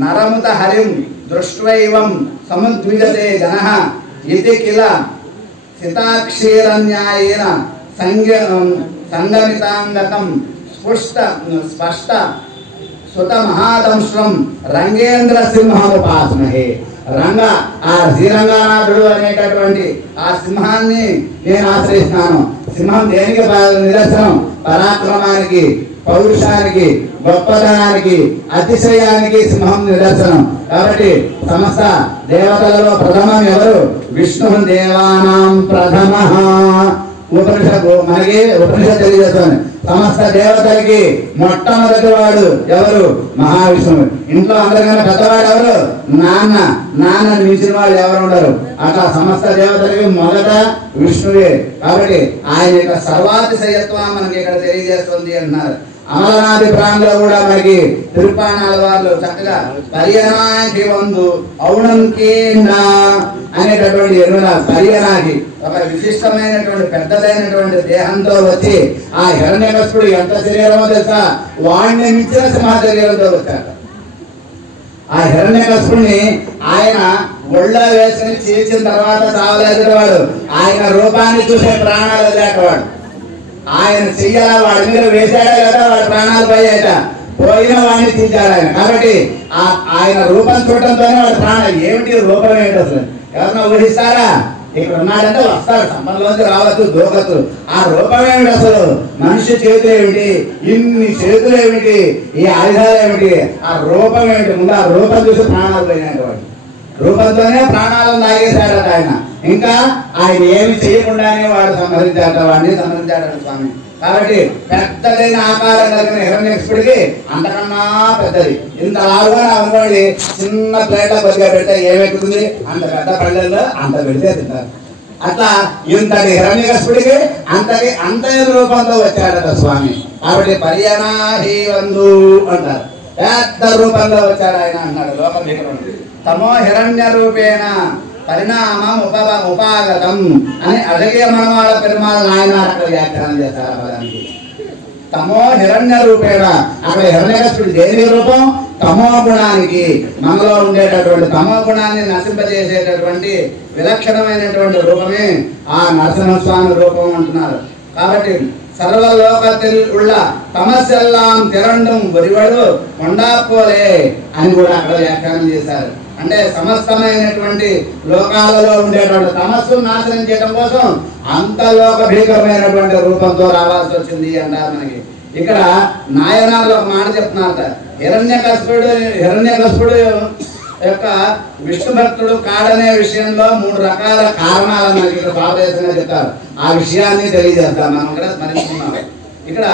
నరముత హరిం దృష్ట్వైవం సముద్విజతే జనః ఇతి కిల సితాక్షీరన్యాయేన సంగమితాంగతం స్పష్ట సుత మహాదంశ్రం రంగేంద్ర సింహముపాస్మహే. రంగ ఆ శ్రీరంగనాథుడు అనేటటువంటి ఆ సింహాన్ని నేను ఆశ్రయిస్తున్నాను. సింహం దేనికి నిదర్శనం? పరాక్రమానికి, పౌరుషానికి, గొప్పతనానికి, అతిశయానికి సింహం నిదర్శనం. కాబట్టి సమస్త దేవతలలో ప్రథమం ఎవరు? విష్ణు దేవానాం ప్రథమ. ఉపనిషత్తు మనకి ఉపనిషత్తు తెలియజేస్తుంది. సమస్త దేవతలకి మొట్టమొదటి వాడు ఎవరు? మహావిష్ణువు. ఇంట్లో అందరికన్నా పెద్దవాడు ఎవరు? నాన్న. నాన్నని మించిన వాళ్ళు ఎవరు ఉండరు. అట్లా సమస్త దేవతలకి మొదట విష్ణువే. కాబట్టి ఆయన యొక్క సర్వాతిశయత్వం మనకి ఇక్కడ తెలియజేస్తుంది అంటున్నారు. అమలనాథి ప్రాంతంలో కూడా మనకి తిరుప్పాణాల వాళ్ళు చక్కగా పర్యనాకి వందు ఔణంకేండ అనేటటువంటి ఎరువుల పర్యనాకి ఒక విశిష్టమైనటువంటి పెద్దదైనటువంటి దేహంతో వచ్చి ఆ హిరణ్యకశిపుడు ఎంత శరీరమో తెలుసా? వాడిని మించిన సింహ శరీరంతో వచ్చాడు. ఆ హిరణ్యకశిపుడిని ఆయన ఒళ్ళో వేసుకుని చీల్చిన తర్వాత చావలేదు వాడు. ఆయన రూపాన్ని చూసే ప్రాణాలు వదిలేటవాడు. ఆయన చెయ్యాలా వాడి మీద వేశాడా కదా, వాడి ప్రాణాలు పోయాట. పోయిన వాడిని తీర్చాడు ఆయన. కాబట్టి ఆయన రూపం చూడటంతోనే వాడి ప్రాణం. ఏమిటి రూపం ఏంటి అసలు? ఎవరన్నా ఊహిస్తారా? ఇక్కడ ఉన్నాడంటే వస్తాడు, సంబంధంలోంచి రావచ్చు, దూకచ్చు. ఆ రూపం ఏమిటి అసలు? మనిషి చేతులు ఏమిటి? ఇన్ని చేతులు ఏమిటి? ఈ ఆయుధాలు ఏమిటి? ఆ రూపం ఏమిటి? ముందు ఆ రూపం చూసి ప్రాణాలు పోయినాడు వాడు. రూపంతోనే ప్రాణాలను లాగేశాడట ఆయన. ఇంకా ఆయన ఏమి చేయకుండానే వాడు సంహరించాడట, వాడిని సంహరించాడట స్వామి. కాబట్టి పెద్దదైన ఆకారం కలిగిన హిరణ్యకశిపుడికి అంతకన్నా పెద్దది. ఇంత లావుగా అనుకోండి, చిన్న ప్లేట్లో కొద్దిగా పెడితే ఏమెక్కుతుంది? అంత పెద్ద పళ్ళల్లో అంత పెడితే తింటారు. అట్లా ఇంతటి హిరణ్యకశిపుడికి అంత రూపంతో వచ్చాడట స్వామి. కాబట్టి పర్యనాహి వందు అంటారు. పెద్ద రూపంలో వచ్చాడు ఆయన అన్నాడు. లోకం తమో హిరణ్య రూపేణ పరిణామం ఉపాగతం అని అழகிய మనవాళ్ళ పెరుమాళ నాయనారు అక్కడ వ్యాఖ్యానం చేస్తారు ఆ పదానికి. తమో హిరణ్య రూపేణ, అక్కడ హిరణ్యకశిపుడు దేని రూపం? తమో గుణానికి, మనలో ఉండేటటువంటి తమో గుణాన్ని నశింపజేసేటటువంటి విలక్షణమైనటువంటి రూపమే ఆ నరసింహస్వామి రూపం అంటున్నారు. కాబట్టి సర్వలోకத்தில் உள்ள తమస్సెల్లాం తిరండం ఒరివడు కొండాపోలే అని కూడా అక్కడ వ్యాఖ్యానం చేశారు. అంటే సమస్తమైనటువంటి లోకాలలో ఉండేటువంటి తమస్సును నాశనం చేయడం కోసం అంత లోక భీకరమైనటువంటి రూపంతో రావాల్సి వచ్చింది అంటారు మనకి. ఇక్కడ నాయనాలు ఒక మాట చెప్తున్నారు. హిరణ్యకశిపుడు యొక్క విష్ణు భక్తుడు కాడనే విషయంలో 3 రకాల కారణాలను మనకి ఇక్కడ స్వాదేశంగా చెప్తారు. ఆ విషయాన్ని తెలియజేస్తాం మనం ఇక్కడ స్మరించుకున్నాం. ఇక్కడ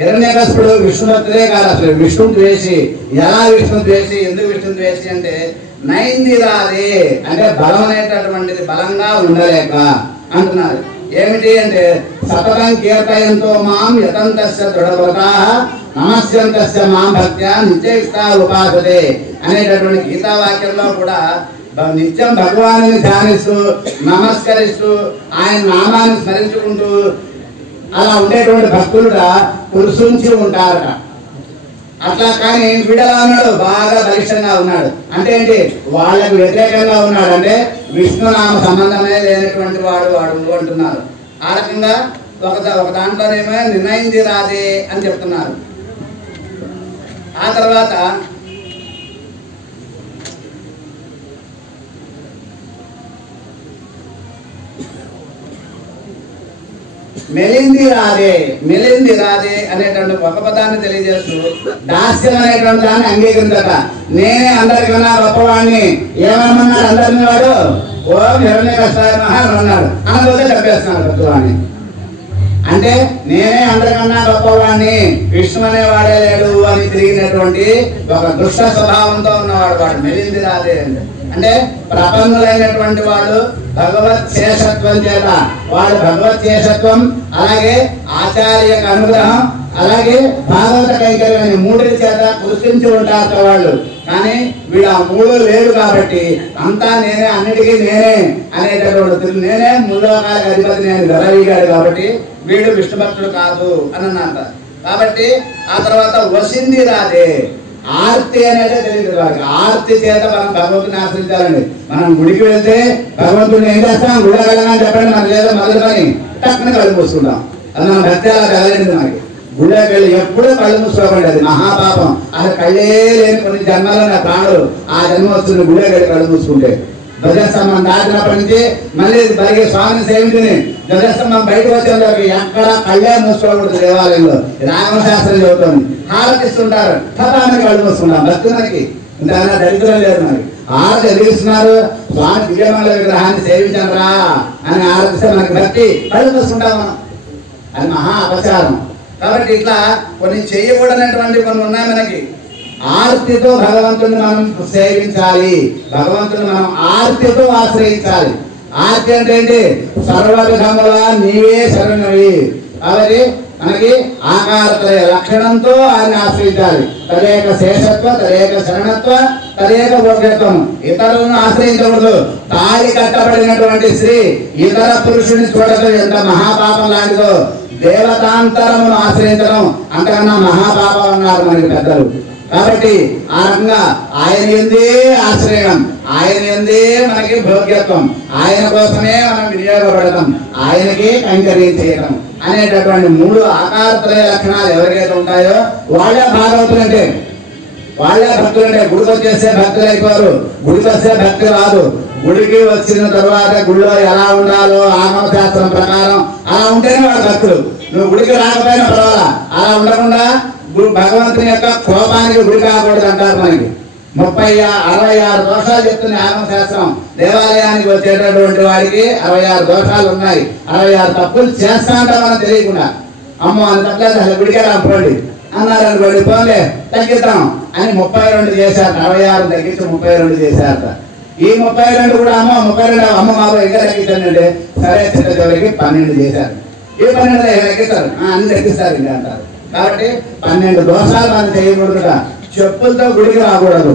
హిరణ్యకశిపుడు విష్ణు భక్తుడే కాదు, అసలు విష్ణు ద్వేషి. ఎలా విష్ణు ద్వేషి? ఎందుకు విష్ణు ద్వేషి అంటే నైందిరాదే అంటే బలం అనేటటువంటిది బలంగా ఉండలేక అంటున్నారు. ఏమిటి అంటే సతతం కీర్తయంతో మాం యతంతస్య దృఢవ్రతాః నమస్యంతస్య మాం భక్త్యా నిత్యయుక్తా ఉపాసతే అనేటటువంటి గీతావాక్యంలో కూడా నిత్యం భగవానుని ధ్యానిస్తూ నమస్కరిస్తూ ఆయన నామాన్ని స్మరించుకుంటూ అలా ఉండేటువంటి భక్తులుగా కురుసుంచి ఉంటారట. అట్లా కానీ వీడలా ఉన్నాడు, బాగా బలిష్టంగా ఉన్నాడు. అంటే ఏంటి? వాళ్ళకు వ్యతిరేకంగా ఉన్నాడు. అంటే విష్ణునామ సంబంధమే లేనటువంటి వాడు అంటున్నారు. ఆ రకంగా ఒక దాంట్లోనేమో నిర్ణయింది రాదే అని చెప్తున్నారు. ఆ తర్వాత మెలింది రాదే అనేటువంటి ఒక పదాన్ని తెలియజేస్తూ దాస్యం అనేటువంటి దాన్ని అంగీకరించట. నేనే అందరికన్నా గొప్పవాడిని ఏమన్నాడు అందరిని వాడు? ఓం హిరణ్యకృష్ణాయ నమః అని అన్నాడు. అనబోతే చంపేస్తున్నాడు భక్తువాణ్ణి. అంటే నేనే అందరికన్నా గొప్పవాడిని, విష్ణు అనేవాడే లేడు అని తిరిగినటువంటి ఒక దుష్ట స్వభావంతో ఉన్నవాడు వాడు. మెలింది రాదే అంటే ప్రపన్నులైనటువంటి వాడు భగవత్ శేషత్వం చేత, వాడు భగవత్ శేషత్వం అలాగే ఆచార్య అనుగ్రహం అలాగే భాగవత కైకర్యం మూడిటి చేత గుర్తించి ఉంటారు వాళ్ళు. కానీ వీడు ఆ మూడు లేడు కాబట్టి అంతా నేనే, అన్నిటికీ నేనే అనేటటువంటి నేనే ముల్లోకాలకు అధిపతి నేను గరవీగాడు కాబట్టి వీడు విష్ణు భక్తుడు కాదు అని అన్నారు. కాబట్టి ఆ తర్వాత వసింది రాదే, ఆర్తి అనేది తెలియదు వాడికి. ఆర్తి చేత మనం భగవంతుని ఆశ్రయించాలండి. మనం గుడికి వెళ్తే భగవంతుడిని ఏం చేస్తాం, గుడి వెళ్ళగానే చెప్పండి మనకి లేదా మొదలు పని టక్కున కళ్ళు మూసుకుంటాం. అది మన భక్తి అలా కదలండి. మనకి గుళ్ళకి వెళ్ళి ఎప్పుడూ కళ్ళు మూసుకోకండి, అది మహాపాపం. అసలు కళ్ళే లేని కొన్ని జన్మలో నా ప్రాణులు ఆ జన్మ వస్తుంది గుళ్ళకి వెళ్ళి కళ్ళు మూసుకుంటే. ధ్వజస్తంభం దాటినప్పటి నుంచి మళ్ళీ బలిగే స్వామిని సేవించుని ధ్వజస్తంభం బయటకు వచ్చేందుకు ఎక్కడ కళ్ళే మూసుకోకూడదు. దేవాలయంలో రామశాస్త్రం చెబుతుంది. హారతిస్తుంటారు, కథాన్ని కళ్ళు మూసుకుంటాం. భక్తులకి ఇంతకన్నా దరిద్రం లేదు. మనకి హారతి ఎదిగిస్తున్నారు, స్వామి దివ్యమంగళ విగ్రహాన్ని సేవించరా అని ఆరతిస్తే మనకి భక్తి, కళ్ళు మూసుకుంటాం మనం. అది మహా అపచారం. కాబట్టి ఇట్లా కొన్ని చేయకూడనటువంటి కొన్ని ఉన్నాయి మనకి. ఆర్తితో భగవంతుని మనం సేవించాలి, భగవంతుని మనం ఆర్తితో ఆశ్రయించాలి. ఆర్తి అంటే ఏంటి, సర్వవిధముల నీవే శరణవి. కాబట్టి మనకి ఆకారత్రయ లక్షణంతో ఆయన ఆశ్రయించాలి. తదేక శేషత్వ, తదేక శరణత్వ, తదేక భోగ్యత్వం. ఇతరులను ఆశ్రయించకూడదు. తాళి కట్టబడినటువంటి స్త్రీ ఇతర పురుషుని చూడటం ఎంత మహాపాపం లాంటిదో, దేవతాంతరమును ఆశ్రయించడం అంతకన్నా మహాపాపం అన్నారు మనకి పెద్దలు. కాబట్టి ఆ రకంగా ఆయన ఎందే ఆశ్రయం, ఆయన ఎందే మనకి భోగ్యత్వం, ఆయన కోసమే మనం వినియోగపడటం, ఆయనకే కైంకర్యం చేయటం అనేటటువంటి మూడు ఆకారత్రయ లక్షణాలు ఎవరికైతే ఉంటాయో వాళ్ళే భాగవతులు అంటే, వాళ్ళే భక్తులు అంటే. గుడికి వచ్చేస్తే భక్తులు అయిపోరు, గుడికి వస్తే భక్తి రాదు. గుడికి వచ్చిన తర్వాత గుడిలో ఎలా ఉండాలో ఆగమ శాస్త్రం ప్రకారం అలా ఉంటేనే వాడు భక్తులు. నువ్వు గుడికి రాకపోయినా పర్వాలా, అలా ఉండకుండా భగవంతుని యొక్క కోపానికి గురి కాకూడదు అంటారు. మనకి 66 దోషాలు చెప్తుంది ఆగమ శాస్త్రం. దేవాలయానికి వచ్చేటటువంటి వాడికి 66 దోషాలు ఉన్నాయి. 66 తప్పులు చేస్తా అంటాం మనం తెలియకుండా. అమ్మో అని తప్పలేదు, అసలు గుడికే రాకపోండి అన్నారు అనుకోండి, పోలే తగ్గిద్దాం అని 32 చేశారు. 66 తగ్గించి 32 చేశారట. ఈ 32 కూడా అమ్మ 32 అమ్మ బాబు ఇంకా తగ్గించండి, సరే చిన్న చివరికి 12 చేశారు. ఈ 12 తగ్గిస్తారు, అన్ని తగ్గిస్తారు ఇంకా అంటారు. కాబట్టి 12 దోషాలు మనం చేయకూడదుట. చెప్పులతో గుడికి రాకూడదు.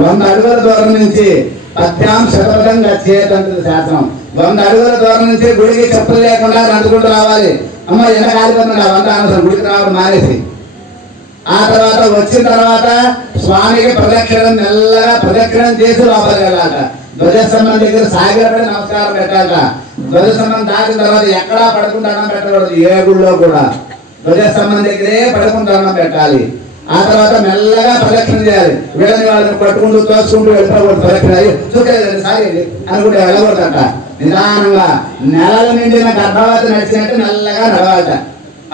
100 అడుగుల దూరం నుంచి పద్యాం శతపథం గచ్చేతంటుంది శాస్త్రం. 100 అడుగుల దూరం నుంచి గుడికి చెప్పులు లేకుండా నడుచుకుంటూ రావాలి. అమ్మ ఎండ కాలిపోతుంది, 100 అనవసరం, గుడికి రావడం మానేసి. ఆ తర్వాత వచ్చిన తర్వాత స్వామికి ప్రదక్షిణం మెల్లగా ప్రదక్షిణం చేసి లోపలికి వెళ్ళాలట. ధ్వజస్తంభం దగ్గర సాగిలపడి నమస్కారం పెట్టాలట. ధ్వజస్తంభం దాటిన తర్వాత ఎక్కడా పడుకుంటూ అన్నం పెట్టకూడదు. ఏ గుళ్ళో కూడా ధ్వజస్తంభం దగ్గరే పడుకుంటూ అన్నం పెట్టాలి. ఆ తర్వాత మెల్లగా ప్రదక్షిణ చేయాలి. వీళ్ళని వాళ్ళని పట్టుకుంటూ తోసుకుంటూ వెళ్ళిపోకూడదు. ప్రదక్షిణ చూసేది సాగేది అనుకుంటే వెళ్ళకూడదట. నిదానంగా నెలలు నిండిన గర్భవతి నడిచినట్టు మెల్లగా నడవాలట.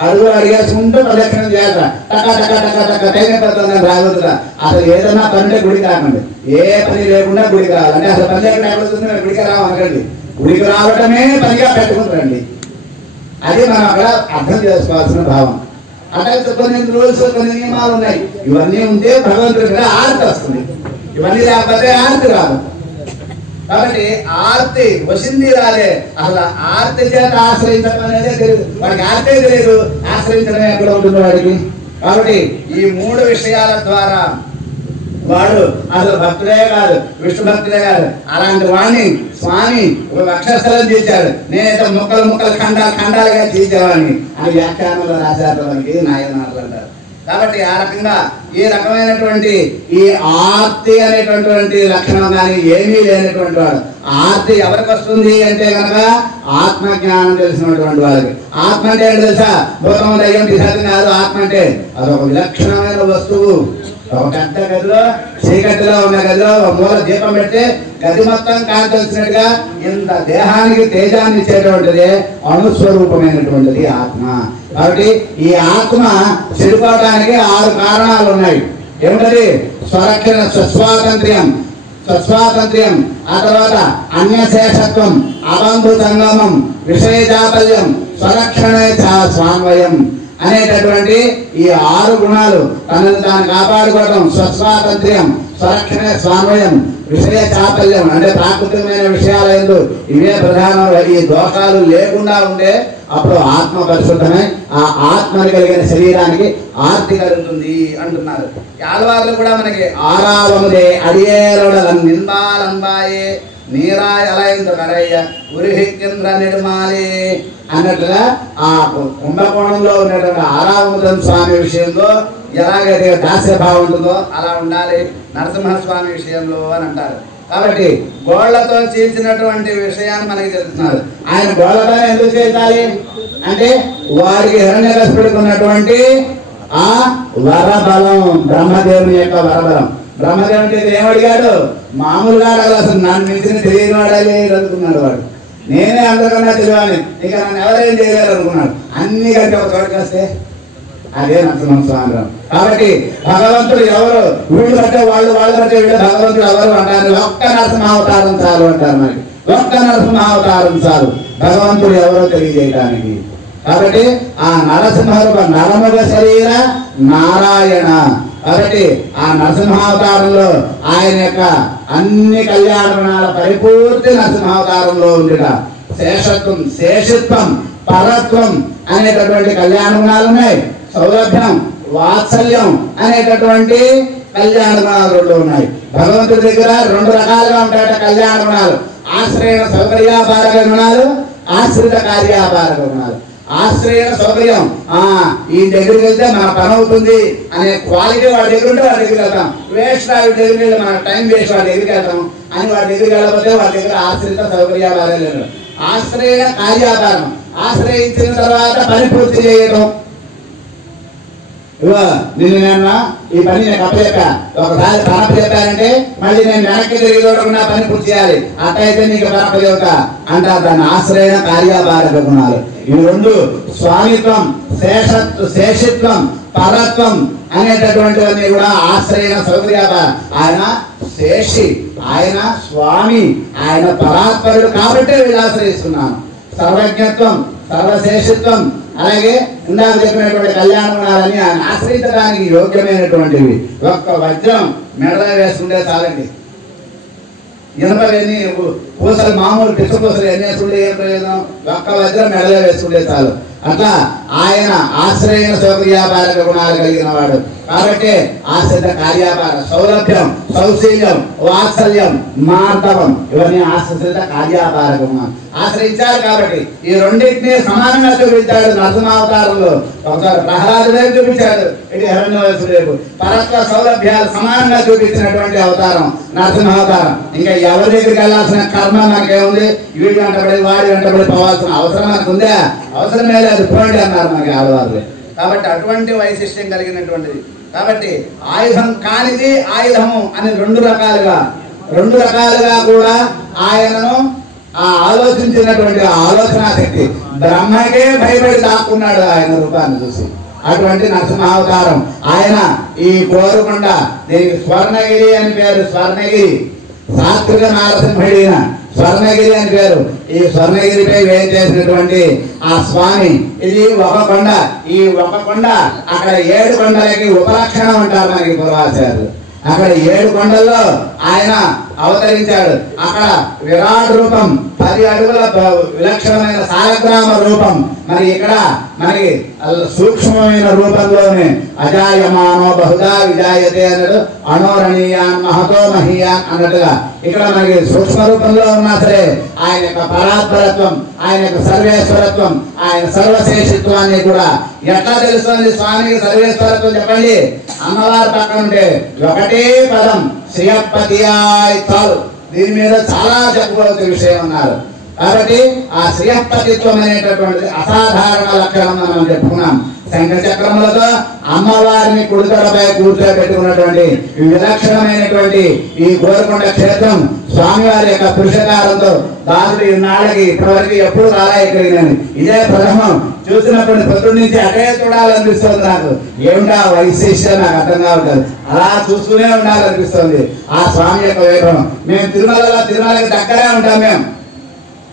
అడుగు అడిగేసుకుంటూ ప్రదక్షిణం చేయాలట. టక్క టక్క టక్క టక్క టైమైపోతుందని రాకూడదుట. అసలు ఏదన్నా పని గుడి కాకండి, ఏ పని లేకుండా గుడికి రావాలంటే అసలు పని లేకుండా ఎక్కడుతుంది, గుడికి రావనకండి. గుడికి రావటమే పనిగా పెట్టుకుంటారండి. అది మనం అక్కడ అర్థం చేసుకోవాల్సిన భావం. అట్లా కొన్ని రూల్స్ కొన్ని నియమాలు ఉన్నాయి. ఇవన్నీ ఉంటే భగవంతుడి మీద ఆర్తి వస్తుంది. ఇవన్నీ లేకపోతే ఆర్తి రాదు. కాబట్టి ఆర్తి వసింది రాలే. అసలు ఆర్తి చేత ఆశ్రయించడం అనేది తెలియదు వాడికి. ఆర్తే తెలియదు, ఆశ్రయించడం ఎక్కడ ఉంటుంది వాడికి. కాబట్టి ఈ 3 విషయాల ద్వారా వాడు అసలు భక్తుడే కాదు, విష్ణు భక్తుడే కాదు. అలాంటి వాడిని స్వామి ఒక వక్షస్థలం చేశాడు. నేనైతే ముక్కలు ముక్కలు ఖండాలుగా తీసేవాడిని అని వ్యాఖ్యానంలో రాశారు మనకి నాయనాలు అంటారు. కాబట్టి ఆ రకంగా ఈ రకమైనటువంటి ఈ ఆర్తి అనేటటువంటి లక్షణం కానీ ఏమీ లేనటువంటి వాడు. ఆర్తి ఎవరికి వస్తుంది అంటే కనుక ఆత్మజ్ఞానం తెలిసినటువంటి వాళ్ళకి. ఆత్మ అంటే ఏంటి తెలుసా? భూతం దయ్యం పిశాచం కాదు. ఆత్మ అంటే అదొక విలక్షణమైన వస్తువు. ఒక పెద్ద గదిలో చీకటిలో ఉన్న గదిలో మూల దీపం పెడితే గది మొత్తం కాల్చొచ్చినట్టుగా ఇంత దేహానికి తేజాన్ని ఇచ్చేటువంటిది అణుస్వరూపమైనటువంటిది ఆత్మ. కాబట్టి ఈ ఆత్మ చెడిపోవడానికి 6 కారణాలు ఉన్నాయి. ఏమిటది? స్వరక్షణ, స్వస్వాతంత్ర్యం, స్వస్వాతంత్ర్యం, ఆ తర్వాత అన్యశేషత్వం, అబంధు సంగమం, విషయ చాపల్యం, స్వరక్షణ స్వాన్వయం అనేటటువంటి ఈ 6 గుణాలు తనను తాను కాపాడుకోవడం, స్వస్వాతంత్ర్యం, స్వరక్షణ స్వాన్వయం, విషయ చాపల్యం అంటే ప్రాకృతికమైన విషయాల యందు ఇవే ప్రధానంగా ఈ దోషాలు లేకుండా ఉంటే అప్పుడు ఆత్మ పరిశుద్ధమై ఆ ఆత్మని కలిగిన శరీరానికి ఆర్తి కలుగుతుంది అంటున్నారు. ఆళ్వార్లు కూడా మనకి ఆరావముదే అడియేరుడలం నింబాలంబాయే నీరాయ అలయందు కరయ్య ఉరిహిక్కేంద్ర నిర్మాలే అన్నట్లుగా ఆ కుంభకోణంలో ఉన్నటువంటి ఆరావముదం స్వామి విషయంలో ఎలాగైతే దాస్యభావం ఉంటుందో అలా ఉండాలి నరసింహస్వామి విషయంలో అని అంటారు. కాబట్టి గోళ్లతో చీల్చినటువంటి విషయాన్ని మనకి తెలుస్తున్నారు. ఆయన గోళ్లతో ఎందుకు చేయాలి అంటే వారికి హిరణ్యకశిపుడికి ఉన్నటువంటి ఆ వరబలం, బ్రహ్మదేవుని యొక్క వరబలం. బ్రహ్మదేవునికి ఏమడిగాడు? మామూలుగా అసలు నన్ను మించిన తెలియని వాడాలి అనుకున్నాడు వాడు. నేనే అందరికన్నా తెలియాలి, ఇక నన్ను ఎవరేం చేయలేరు అనుకున్నాడు. అన్ని కంటే ఒక చోటుకి వస్తే అదే నరసింహస్వామి. కాబట్టి భగవంతుడు ఎవరు, వీళ్ళు కట్టే వాళ్ళు, వాళ్ళు కట్టే వీళ్ళు, భగవంతుడు ఎవరు అంటారు. ఒక్క నరసింహావతారం చాలు అంటారు. మనకి ఒక్క నరసింహావతారం చాలు భగవంతుడు ఎవరో తెలియజేయడానికి. కాబట్టి ఆ నరసింహ నరముగ శరీర నారాయణ. కాబట్టి ఆ నరసింహావతారంలో ఆయన యొక్క అన్ని కళ్యాణ గుణాల పరిపూర్తి నరసింహావతారంలో ఉండట. శేషత్వం, శేషిత్వం, పరత్వం అనేటటువంటి కళ్యాణ గుణాలు ఉన్నాయి. సౌలభ్యం, వాత్సల్యం అనేటటువంటి కళ్యాణ గుణాలు 2 ఉన్నాయి. భగవంతుడి దగ్గర 2 రకాలుగా ఉంటాయట కళ్యాణ గుణాలు. ఆశ్రయ సౌకర్యాపారక గుణాలు, ఆశ్రిత కార్యాపారక గుణాలు. ఆశ్రయ సౌకర్యం, ఈ దగ్గరికి వెళ్తే మన పని అవుతుంది అనే క్వాలిటీ వాడి దగ్గర ఉంటే వాడి దగ్గరికి వెళ్తాం. వేస్ట్ వాడి దగ్గరికి వెళ్తే మన టైం వేస్ట్ వాడి దగ్గరికి వెళ్తాం అని వాడి దగ్గరికి వెళ్ళకపోతే వాడి దగ్గర ఆశ్రిత సౌకర్యాపారాలు. ఆశ్రయ కార్యాపారం, ఆశ్రయించిన తర్వాత పని పూర్తి చేయడం. నిన్ను నేను ఈ పని నేను అప్పచెప్పా, ఒకసారి పనప్ప చెప్పానంటే మళ్ళీ నేను వెనక్కి తిరిగి చూడకుండా పని పూర్తి చేయాలి, అట్టయితే నీకు పనప్ప చెబుతా అంటారు. దాన్ని ఆశ్రయ కార్యాపారక గుణాలు. ఇవి 2 స్వామిత్వం, శేషిత్వం, పరత్వం అనేటటువంటివన్నీ కూడా ఆశ్రయ సౌకర్యాపార. ఆయన శేషి, ఆయన స్వామి, ఆయన పరాత్పరుడు కాబట్టి వీళ్ళు ఆశ్రయిస్తున్నాను. సర్వజ్ఞత్వం, సర్వశేషిత్వం, అలాగే ఇందాక చెప్పినటువంటి కళ్యాణ గుణాలని ఆయన ఆశ్రయించడానికి యోగ్యమైనటువంటివి. ఒక్క వజ్రం మెడలో వేసుకుంటే చాలండి. ఇనపని పూసలు, మామూలు పిచ్చ పూసలు ఎన్ని వేసుకుంటే ఏం ప్రయోజనం? ఒక్క వజ్రం మెడలో వేసుకుంటే చాలు. అట్లా ఆయన ఆశ్రయ సౌకర్యాపారక గుణాలు కలిగిన వాడు కాబట్టి ఆశ్రిత కార్యాపార, సౌలభ్యం, సౌశీల్యం, వాత్సల్యం, మార్దవం ఇవన్నీ ఆశ్రిత కార్యాపారక గుణాలు. ఆశ్రయించాలి కాబట్టి ఈ రెండింటినీ సమానంగా చూపించాడు నరసింహావతారంలో. ఒకసారి ప్రహ్లాదు వైపు చూపించాడు, ఇటు హిరణ్యకశిపుడు వైపు. పరత్వ సౌలభ్యాలు సమానంగా చూపించినటువంటి అవతారం నరసింహావతారం. ఇంకా ఎవరి దగ్గరికి వెళ్ళాల్సిన కర్మ మనకేముంది? వీడి వెంటబడి వాడి వెంటబడి పోవాల్సిన అవసరం మనకు ఉందా? అవసరమే లేదు, పోండి అన్నారు మనకి ఆడవాళ్ళు. కాబట్టి అటువంటి వైశిష్ట్యం కలిగినటువంటిది. కాబట్టి ఆయుధం కానిది ఆయుధము అని 2 రకాలుగా కూడా ఆయనను ఆ ఆలోచించినటువంటి ఆలోచనా శక్తి. బ్రహ్మకే భయపడి దాక్కున్నాడు ఆయన రూపాన్ని చూసి. అటువంటి నరసింహావతారం ఆయన. ఈ కోరుకొండ, దీనికి స్వర్ణగిరి అని పేరు. స్వర్ణగిరి, సాత్విక నారసింహుడైన స్వర్ణగిరి అని పేరు. ఈ స్వర్ణగిరిపై వేయం చేసినటువంటి ఆ స్వామి. ఇది ఒక కొండ. ఈ ఒక కొండ అక్కడ 7 కొండలకి ఉపలక్షణం అంటారు మనకి పూర్వాచార్యులు. అక్కడ 7 కొండల్లో ఆయన అవతరించాడు. అక్కడ విరాట్ రూపం, 10 అడుగుల విలక్షణమైన సాలగ్రామ రూపం. మరి ఇక్కడ మనకి సూక్ష్మమైన రూపంలోనే అజాయమానో బహుదా విజాయతే అన్నాడు. అణోరణీయాన్ మహతో మహీయాన్ అన్నట్టుగా ఇక్కడ మనకి సూక్ష్మ రూపంలో ఉన్నా సరే ఆయన యొక్క పరాత్పరత్వం, ఆయన యొక్క సర్వేశ్వరత్వం, ఆయన సర్వశేషిత్వాన్ని కూడా ఎట్లా తెలుస్తుంది స్వామికి సర్వేశ్వరత్వం? చెప్పండి. అమ్మవారి పక్కన ఉంటే ఒకటే పదం శ్రీయపతియాయ్ చాలు. దీని మీద చాలా చెప్పుకోవాల్సిన విషయం ఉన్నారు. కాబట్టి ఆ శ్రీయపతిత్వం అనేటటువంటి అసాధారణ లక్షణం మనం చెప్పుకున్నాం. శంఖ చక్రములతో అమ్మవారిని కుడితలపై కూర్చోబెట్టుకున్నటువంటి విలక్షణమైనటువంటి ఈ గోరకొండ క్షేత్రం స్వామివారి యొక్క పురుషకారంతో దాసుడు ఇన్నాళ్ళకి ఇప్పటివరకు ఎప్పుడు రాలా ఇక్కడికి నేను ఇదే ప్రథమం చూసినప్పుడు పొద్దున్న నుంచి అటే చూడాలనిపిస్తుంది నాకు. ఏమిటా వైశిష్యం నాకు అర్థం కావట్లేదు. అలా చూస్తూనే ఉండాలనిపిస్తుంది ఆ స్వామి యొక్క వైభవం. మేము తిరుమలకి దగ్గరే ఉంటాం. మేము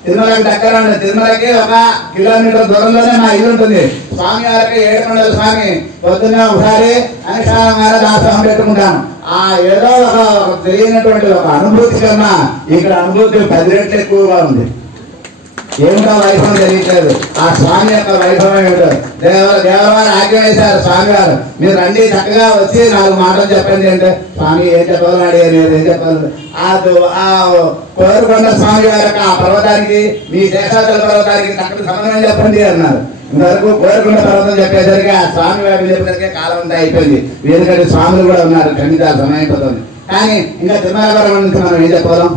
తిరుమలకి దగ్గర ఉంటుంది. తిరుమలకి 1 కిలోమీటర్ దూరంలోనే మా ఇల్లు ఉంటుంది. స్వామి వారికి ఏడుకొండల స్వామి పొద్దున్నే ఒకసారి అనుష్ఠానంగా దాసోహం పెట్టుకుంటాను. ఆ ఏదో ఒక తెలియనటువంటి ఒక అనుభూతి కన్నా ఇక్కడ అనుభూతి 10 రెట్లు ఎక్కువగా ఉంది. ఏమిటో వైభవం తెలియట్లేదు. ఆ స్వామి యొక్క వైభవం ఏమిటో దేవవారు ఆజ్ఞ వేశారు. స్వామి వారు మీరు రండి, చక్కగా వచ్చి 4 మాటలు చెప్పండి అంటే స్వామి ఏం చెప్పాలని అడిగారు. ఏం చెప్పాలి? ఆ కోరుకొండ స్వామి వారి యొక్క ఆ పర్వతానికి మీ శేషాచల పర్వతానికి చక్కటి సమన్వయం చెప్పండి అన్నారు. ఇంతవరకు కోరుకొండ పర్వతం చెప్పేసరికి ఆ స్వామి వారిని చెప్పేసరికి కాలం అంతా అయిపోయింది. ఎందుకంటే స్వాములు కూడా ఉన్నారు, ఖండిత సమయం అయిపోతుంది. కానీ ఇంకా తిరుమల పర్వతం నుంచి మనం ఏం చెప్పగలం?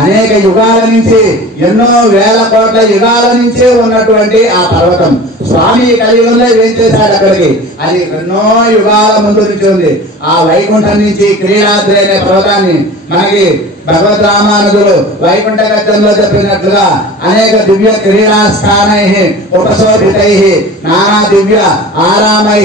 అనేక యుగాల నుంచి, ఎన్నో వేల కోట్ల యుగాల నుంచే ఉన్నటువంటి ఆ పర్వతం స్వామి కలియుగంలో ఏం చేశాడు అక్కడికి? అది ఎన్నో యుగాల ముందు నుంచి ఉంది. ఆ వైకుంఠం నుంచి క్రీడాద్రి అనే పర్వతాన్ని మనకి భగవద్ రామానుజులు వైకుంఠ గద్యంలో చెప్పినట్లుగా అనేక దివ్య క్రీడాస్థానై ఉపశోభితై నానా దివ్య ఆరామై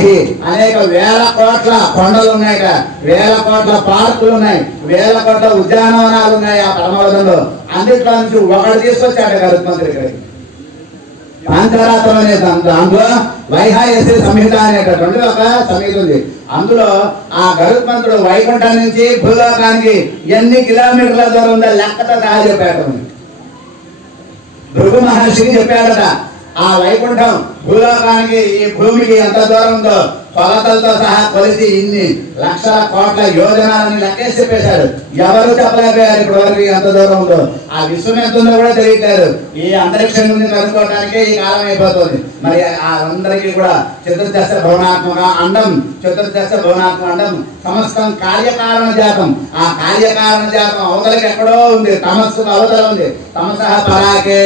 అనేక వేల కోట్ల కొండలు ఉన్నాయి, వేల కోట్ల పార్కులు ఉన్నాయి, వేల కోట్ల ఉద్యానవనాలు ఉన్నాయి ఆ పరమవదంలో. అన్నిట్లో నుంచి ఒకటి తీసుకొచ్చాడు గరుత్మంతుడు ఇక్కడికి. పాంచరాత్రం అనే దాంట్లో వైహాయశ్రీ సంహిత అనేటటువంటి ఒక సంహిత ఉంది. అందులో ఆ గరుత్మంతుడు వైకుంఠం నుంచి భూలోకానికి ఎన్ని కిలోమీటర్ల దూరం ఉందో లెక్కతో సహా చెప్పాడు. భృగు మహర్షికి చెప్పాడట ఆ వైకుంఠం భూలోకానికి ఈ భూమికి ఎంత దూరం ఉందో కొలతలతో సహా కొలిసి ఇన్ని లక్షల కోట్ల యోజనాలని లెక్కేసి చెప్పేశాడు. ఎవరు చెప్పలేకపోయారు ఇప్పటి వరకు ఎంత దూరం ఉందో. ఆ విశ్వం ఎంత ఉందో కూడా తెలియట్లేదు. ఈ అంతరిక్షం నుంచి కనుక్కోవడానికి ఈ కాలం అయిపోతుంది. మరి ఆ అందరికీ కూడా చతుర్దశ భవనాత్మక అండం, చతుర్దశ భవనాత్మక అండం సమస్తం కార్యకారణ జాతం. ఆ కార్యకారణ జాతం అవతలకి ఎక్కడో ఉంది, తమస్సు అవతల ఉంది. తమసహ పరాకే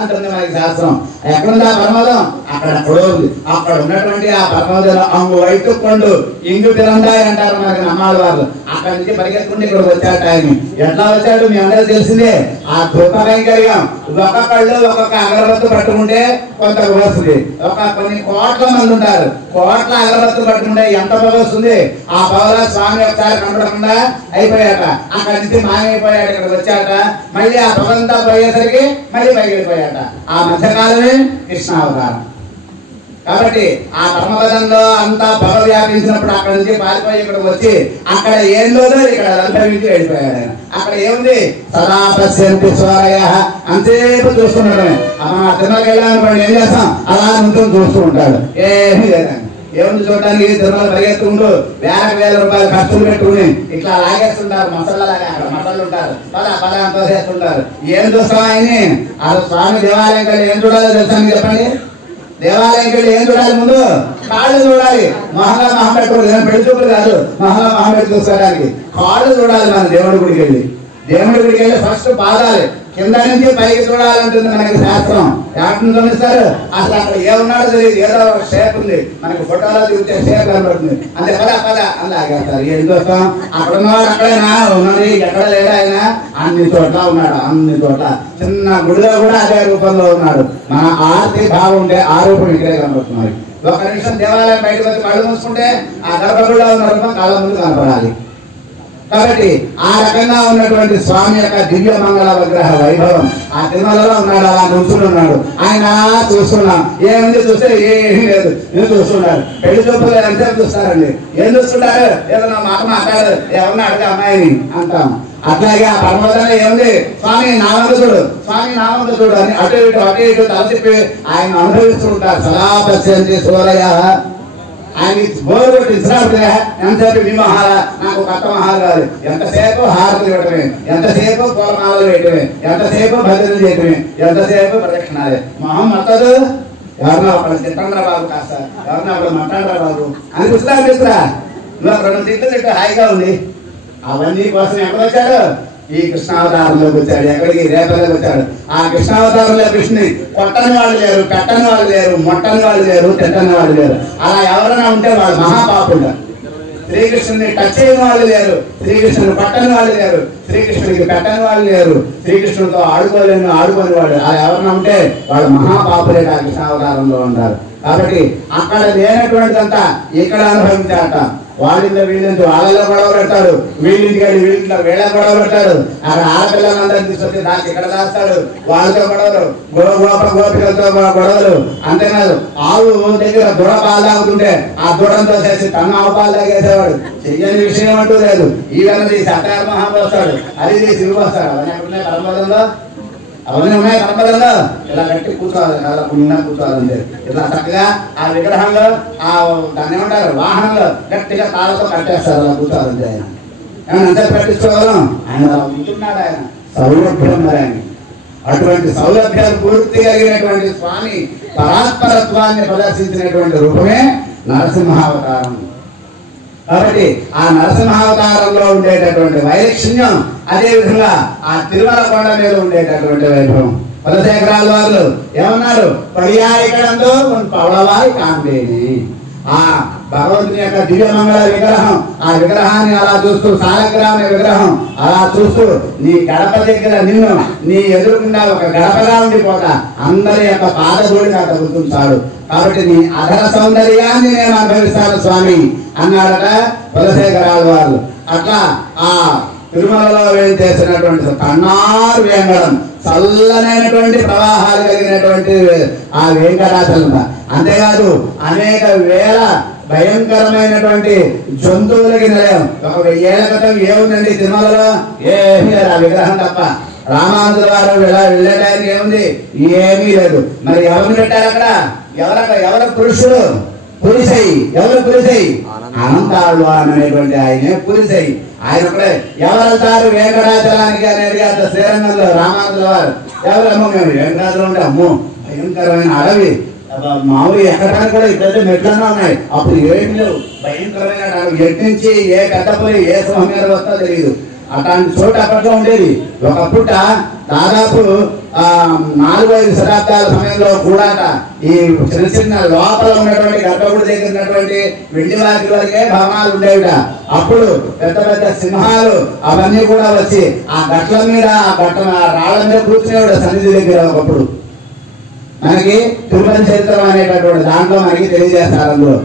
అంటుంది మనకి శాస్త్రం. ఎక్కడుంది ఆ పరమోదం? అక్కడ ఎక్కడో ఉంది. అక్కడ ఉన్నటువంటి ఆ పరమోదం వైటు కొండు ఇంగు పిరందాయి అంటారు మనకి నమ్మాలి వాళ్ళు. అక్కడి నుంచి పరిగెత్తుకుంటే ఇక్కడికి వచ్చాడు. ఆయన ఎట్లా వచ్చాడు మీ అందరూ తెలిసిందే. ఆ ధూపకైంకర్యం ఒక్కొక్కళ్ళు ఒక్కొక్క అగరబత్తు పట్టుకుంటే కొంత వస్తుంది. కొన్ని కోట్ల మంది ఉంటారు. కోట్ల అగరబత్తు పట్టుకుంటే ఎంత పొగ వస్తుంది. ఆ పొగలో స్వామి ఒకసారి కనపడకుండా అయిపోయాట. అక్కడి నుంచి మాయమైపోయాడు, ఇక్కడికి వచ్చాట. మళ్ళీ ఆ పొగంతా పోయేసరికి మళ్ళీ పైకి వెళ్ళిపోయాట. ఆ మధ్యకాలమే కృష్ణావతారం. కాబట్టి ఆ పరమపదంలో అంతా పొగ వ్యాపించినప్పుడు అక్కడ నుంచి పారిపోయి ఇక్కడికి వచ్చి అక్కడ ఏం లేదో ఇక్కడ అనుభవించి వెళ్ళిపోయాడు ఆయన. అక్కడ ఏముంది? సదా పశ్యంతి స్వరయ, అంతసేపు చూస్తున్నాడు. మనం తిరుమలకి వెళ్ళాలనుకోండి ఏం చేస్తాం? అలా నుంచొని చూస్తూ ఉంటాడు. ఏమీ లేదండి. ఏముంది చూడటానికి? తిరుమల పరిగెత్తుకుంటూ వేల రూపాయలు ఖర్చులు పెట్టుకుని ఇట్లా లాగేస్తుంటారు. మసళ్ళలాగా అక్కడ మసళ్ళు ఉంటారు. పద అంతా చేస్తుంటారు. ఏం చూస్తాం ఆయన్ని? ఆ స్వామి దేవాలయం కలిసి ఏం చూడాలో తెలుసా చెప్పండి? దేవాలయంకి వెళ్ళి ఏం చూడాలి? ముందు కాళ్ళు చూడాలి. మహంగా మహం పెట్టుకోవడం పెళ్లి చూపులు కాదు. మహంగా మహం పెట్టి చూసుకోవడానికి కాళ్ళు చూడాలి. మన దేవుడి గుడికి వెళ్ళి ఫస్ట్ పాదాలి. కింద నుంచి పైకి చూడాలంటుంది మనకి శాస్త్రం. యాక్టింగ్ గమనిస్తారు. అసలు అక్కడ ఏమున్నాడో తెలియదు. ఏదో ఒక షేప్ ఉంది, మనకి ఫోటోలో చూస్తే షేప్ కనబడుతుంది. అంతే పద అలాగేస్తారు. ఏం చూస్తాం? అక్కడ ఉన్నవాడు అక్కడైనా ఉన్నది, ఎక్కడ లేడా ఆయన? అన్ని చోట్ల ఉన్నాడు. అన్ని చోట్ల చిన్న గుడిలో కూడా అదే రూపంలో ఉన్నాడు. మన ఆర్తి భావం ఉంటే ఆ రూపం ఇక్కడే కనబడుతున్నారు. ఒక నిమిషం దేవాలయం బయటకు వచ్చి కళ్ళు మూసుకుంటే ఆ గర్భగుడిలో ఉన్న రూపం కళ్ళ ముందు కనపడాలి. కాబట్టి ఆ రకంగా ఉన్నటువంటి స్వామి యొక్క దివ్య మంగళ విగ్రహ వైభవం ఆ తిరుమలలో ఉన్నాడు. అలా నుంచున్నాడు. ఆయన చూస్తున్నాం. ఏముంది? చూస్తే ఏమీ లేదు. నేను చూస్తున్నాడు. పెళ్లి చూపులు ఎంతసేపు చూస్తారండి? ఏం చూస్తుంటారు? ఏదన్నా మాట మాట్లాడు, ఎవరిని అడిగే అమ్మాయిని అంటాం. అట్లాగే ఆ పరమోదంలో ఏముంది? స్వామి నామంతుడు, స్వామి నామంతుడు అని అటు ఇటు తల తిప్పి ఆయన అనుభవిస్తూ ఉంటారు. సదా పశ్యంతి సూరయ. ఆయన బోరు కొట్టి ఇచ్చినప్పుడే ఎంతసేపు మీ మహాల, నాకు కొత్త మహాలు కాదు. ఎంతసేపు హారతులు ఇవ్వటమే, ఎంతసేపు పూలమాలలు వేయటమే, ఎంతసేపు భజనలు చేయటమే, ఎంతసేపు ప్రదక్షిణాలే. మొహం మత్తదు. ఎవరన్నా ఒకళ్ళు తిట్టండ్రా బాబు, కాస్త ఎవరన్నా ఒకళ్ళు మాట్లాడరా బాబు అనిపిస్తురా. నువ్వు అక్కడ తిట్టు హాయిగా ఉంది. అవన్నీ కోసం ఎక్కడ వచ్చాడు? ఈ కృష్ణావతారంలోకి వచ్చాడు. ఎక్కడికి? రేపల్లోకి వచ్చాడు. ఆ కృష్ణావతారంలో కృష్ణుని కొట్టని వాళ్ళు లేరు, పెట్టని వాళ్ళు లేరు, మొట్టని వాళ్ళు లేరు, తిట్టని వాళ్ళు లేరు. అలా ఎవరైనా ఉంటే వాళ్ళు మహాపాపులు. శ్రీకృష్ణుని టచ్ అయిన వాళ్ళు లేరు, శ్రీకృష్ణుని పట్టని వాళ్ళు లేరు, శ్రీకృష్ణుడికి పెట్టని వాళ్ళు లేరు, శ్రీకృష్ణుడితో ఆడుకోని వాళ్ళు అలా ఎవరైనా ఉంటే వాళ్ళు మహాపాపులే ఆ కృష్ణావతారంలో ఉంటారు. కాబట్టి అక్కడ లేనటువంటిదంతా ఇక్కడ అనుభవించారట. వాళ్ళింట్లో వీళ్ళింటి వాళ్ళలో గొడవ పెడతాడు, వీళ్ళింటికి వెళ్ళి వీళ్ళింట్లో వీళ్ళ గొడవ పెడతాడు. అక్కడ ఆడపిల్లలందరినీ తీసుకొచ్చి నాకు ఇక్కడ దాస్తాడు, వాళ్ళతో గొడవలు, గోపికలతో గొడవలు. అంతేకాదు ఆవు దగ్గర దూడ పాలు తాగుతుంటే ఆ దూడంతో చేసి తన ఆవు పాలు తాగేసేవాడు. చెయ్యని విషయం అంటూ లేదు. ఈవెన తీసి అత్తగారు మహా వస్తాడు, అది తీసి ఇవి వస్తాడు. అవన్నీ ఎక్కడున్నాయి పరమపదంలో? అవన్నీ ఉన్నాయి పరమపదంలో. ఇలా గట్టి కూర్చోవాలి, అలా పుణ్యంగా కూర్చోవాలంటే ఇలా చక్కగా ఆ విగ్రహంలో ఆ దాన్ని ఏమంటారు వాహనంలో గట్టిగా తాళతో కట్టేస్తారు. అలా కూర్చోవాలంటే ఆయన ఏమైనా అంతా పట్టించుకోగలం. ఆయన అలా ఉంటున్నాడు. ఆయన సౌలభ్యం మరి ఆయన. అటువంటి సౌలభ్యాలు పూర్తి కలిగినటువంటి స్వామి పరాత్పరత్వాన్ని ప్రదర్శించినటువంటి రూపమే నరసింహావతారం. కాబట్టి ఆ నరసింహావతారంలో ఉండేటటువంటి వైలక్షణ్యం, అదేవిధంగా ఆ తిరుమల కొండ మీద ఉండేటటువంటి వైభవం. కులశేఖరాల వారు ఏమన్నారు? పడియాయికడంతో పవళవాయి కాంబేని. ఆ భగవంతుని యొక్క దివ్యమంగళ విగ్రహం, ఆ విగ్రహాన్ని అలా చూస్తూ, సాలగ్రామ విగ్రహం అలా చూస్తూ నీ గడప దగ్గర నిన్ను నీ ఎదురుకుండా ఒక గడపగా ఉండిపోతా అందరి యొక్క పాదధూళిగా తగ్గుతుంటాడు. కాబట్టి నీ అధర సౌందర్యాన్ని నేను అనుభవిస్తాను స్వామి అన్నాడట కులశేఖరాల వారు. అట్లా ఆ తిరుమలలో చేసినటువంటి కన్నారు వేంగడం, చల్లనైనటువంటి ప్రవాహాలు కలిగినటువంటి ఆ వెంకటాచలం. అంతేకాదు అనేక వేల భయంకరమైనటువంటి జంతువులకి నిలయం. ఒక 1000 ఏళ్ల క్రితం ఏముందండి తిరుమలలో? ఏమీ లేదు, ఆ విగ్రహం తప్ప. రామానుజుల వారు వెళ్ళడానికి ఏముంది? ఏమీ లేదు. మరి ఎవరిని పెట్టారు అక్కడ? ఎవరు పురుషుడు? పురుషై. ఎవరు పురుషై? అనంతాళ్ళు అనేటువంటి ఆయనే పురుషై. ఆయన ఒకడే. ఎవరు వెళ్తారు వెంకటాచలానికి అనేది అంత శ్రీరంగంలో రామానుజుల వారు. ఎవరమ్మో మేము వెంకటాచలం ఉంటే అమ్మో భయంకరమైన అడవి, మామూలు ఎక్కడానికి కూడా ఇద్దరు మెట్లన్నా ఉన్నాయి. అప్పుడు ఏమి లేవు, భయంకరమైన ఎటు నుంచి ఏ పెద్ద పులి ఏ సింహం మీద వస్తో తెలియదు. అట్లాంటి చోటు అప్పట్లో ఉండేది. ఒకప్పుడు దాదాపు 4-5 శతాబ్దాల సమయంలో కూడా ఈ చిన్న చిన్న లోపల ఉన్నటువంటి గర్భగుడి దగ్గర ఉన్నటువంటి వెండి వాకి వరకే భవనాలు ఉండేవిట. అప్పుడు పెద్ద పెద్ద సింహాలు అవన్నీ కూడా వచ్చి ఆ గట్ల మీద రాళ్ల మీద కూర్చునేవాడు సన్నిధి దగ్గర. ఒకప్పుడు మనకి తిరుపతి చరిత్రం అనేటటువంటి దాంట్లో మనకి తెలియజేస్తారు అందులో.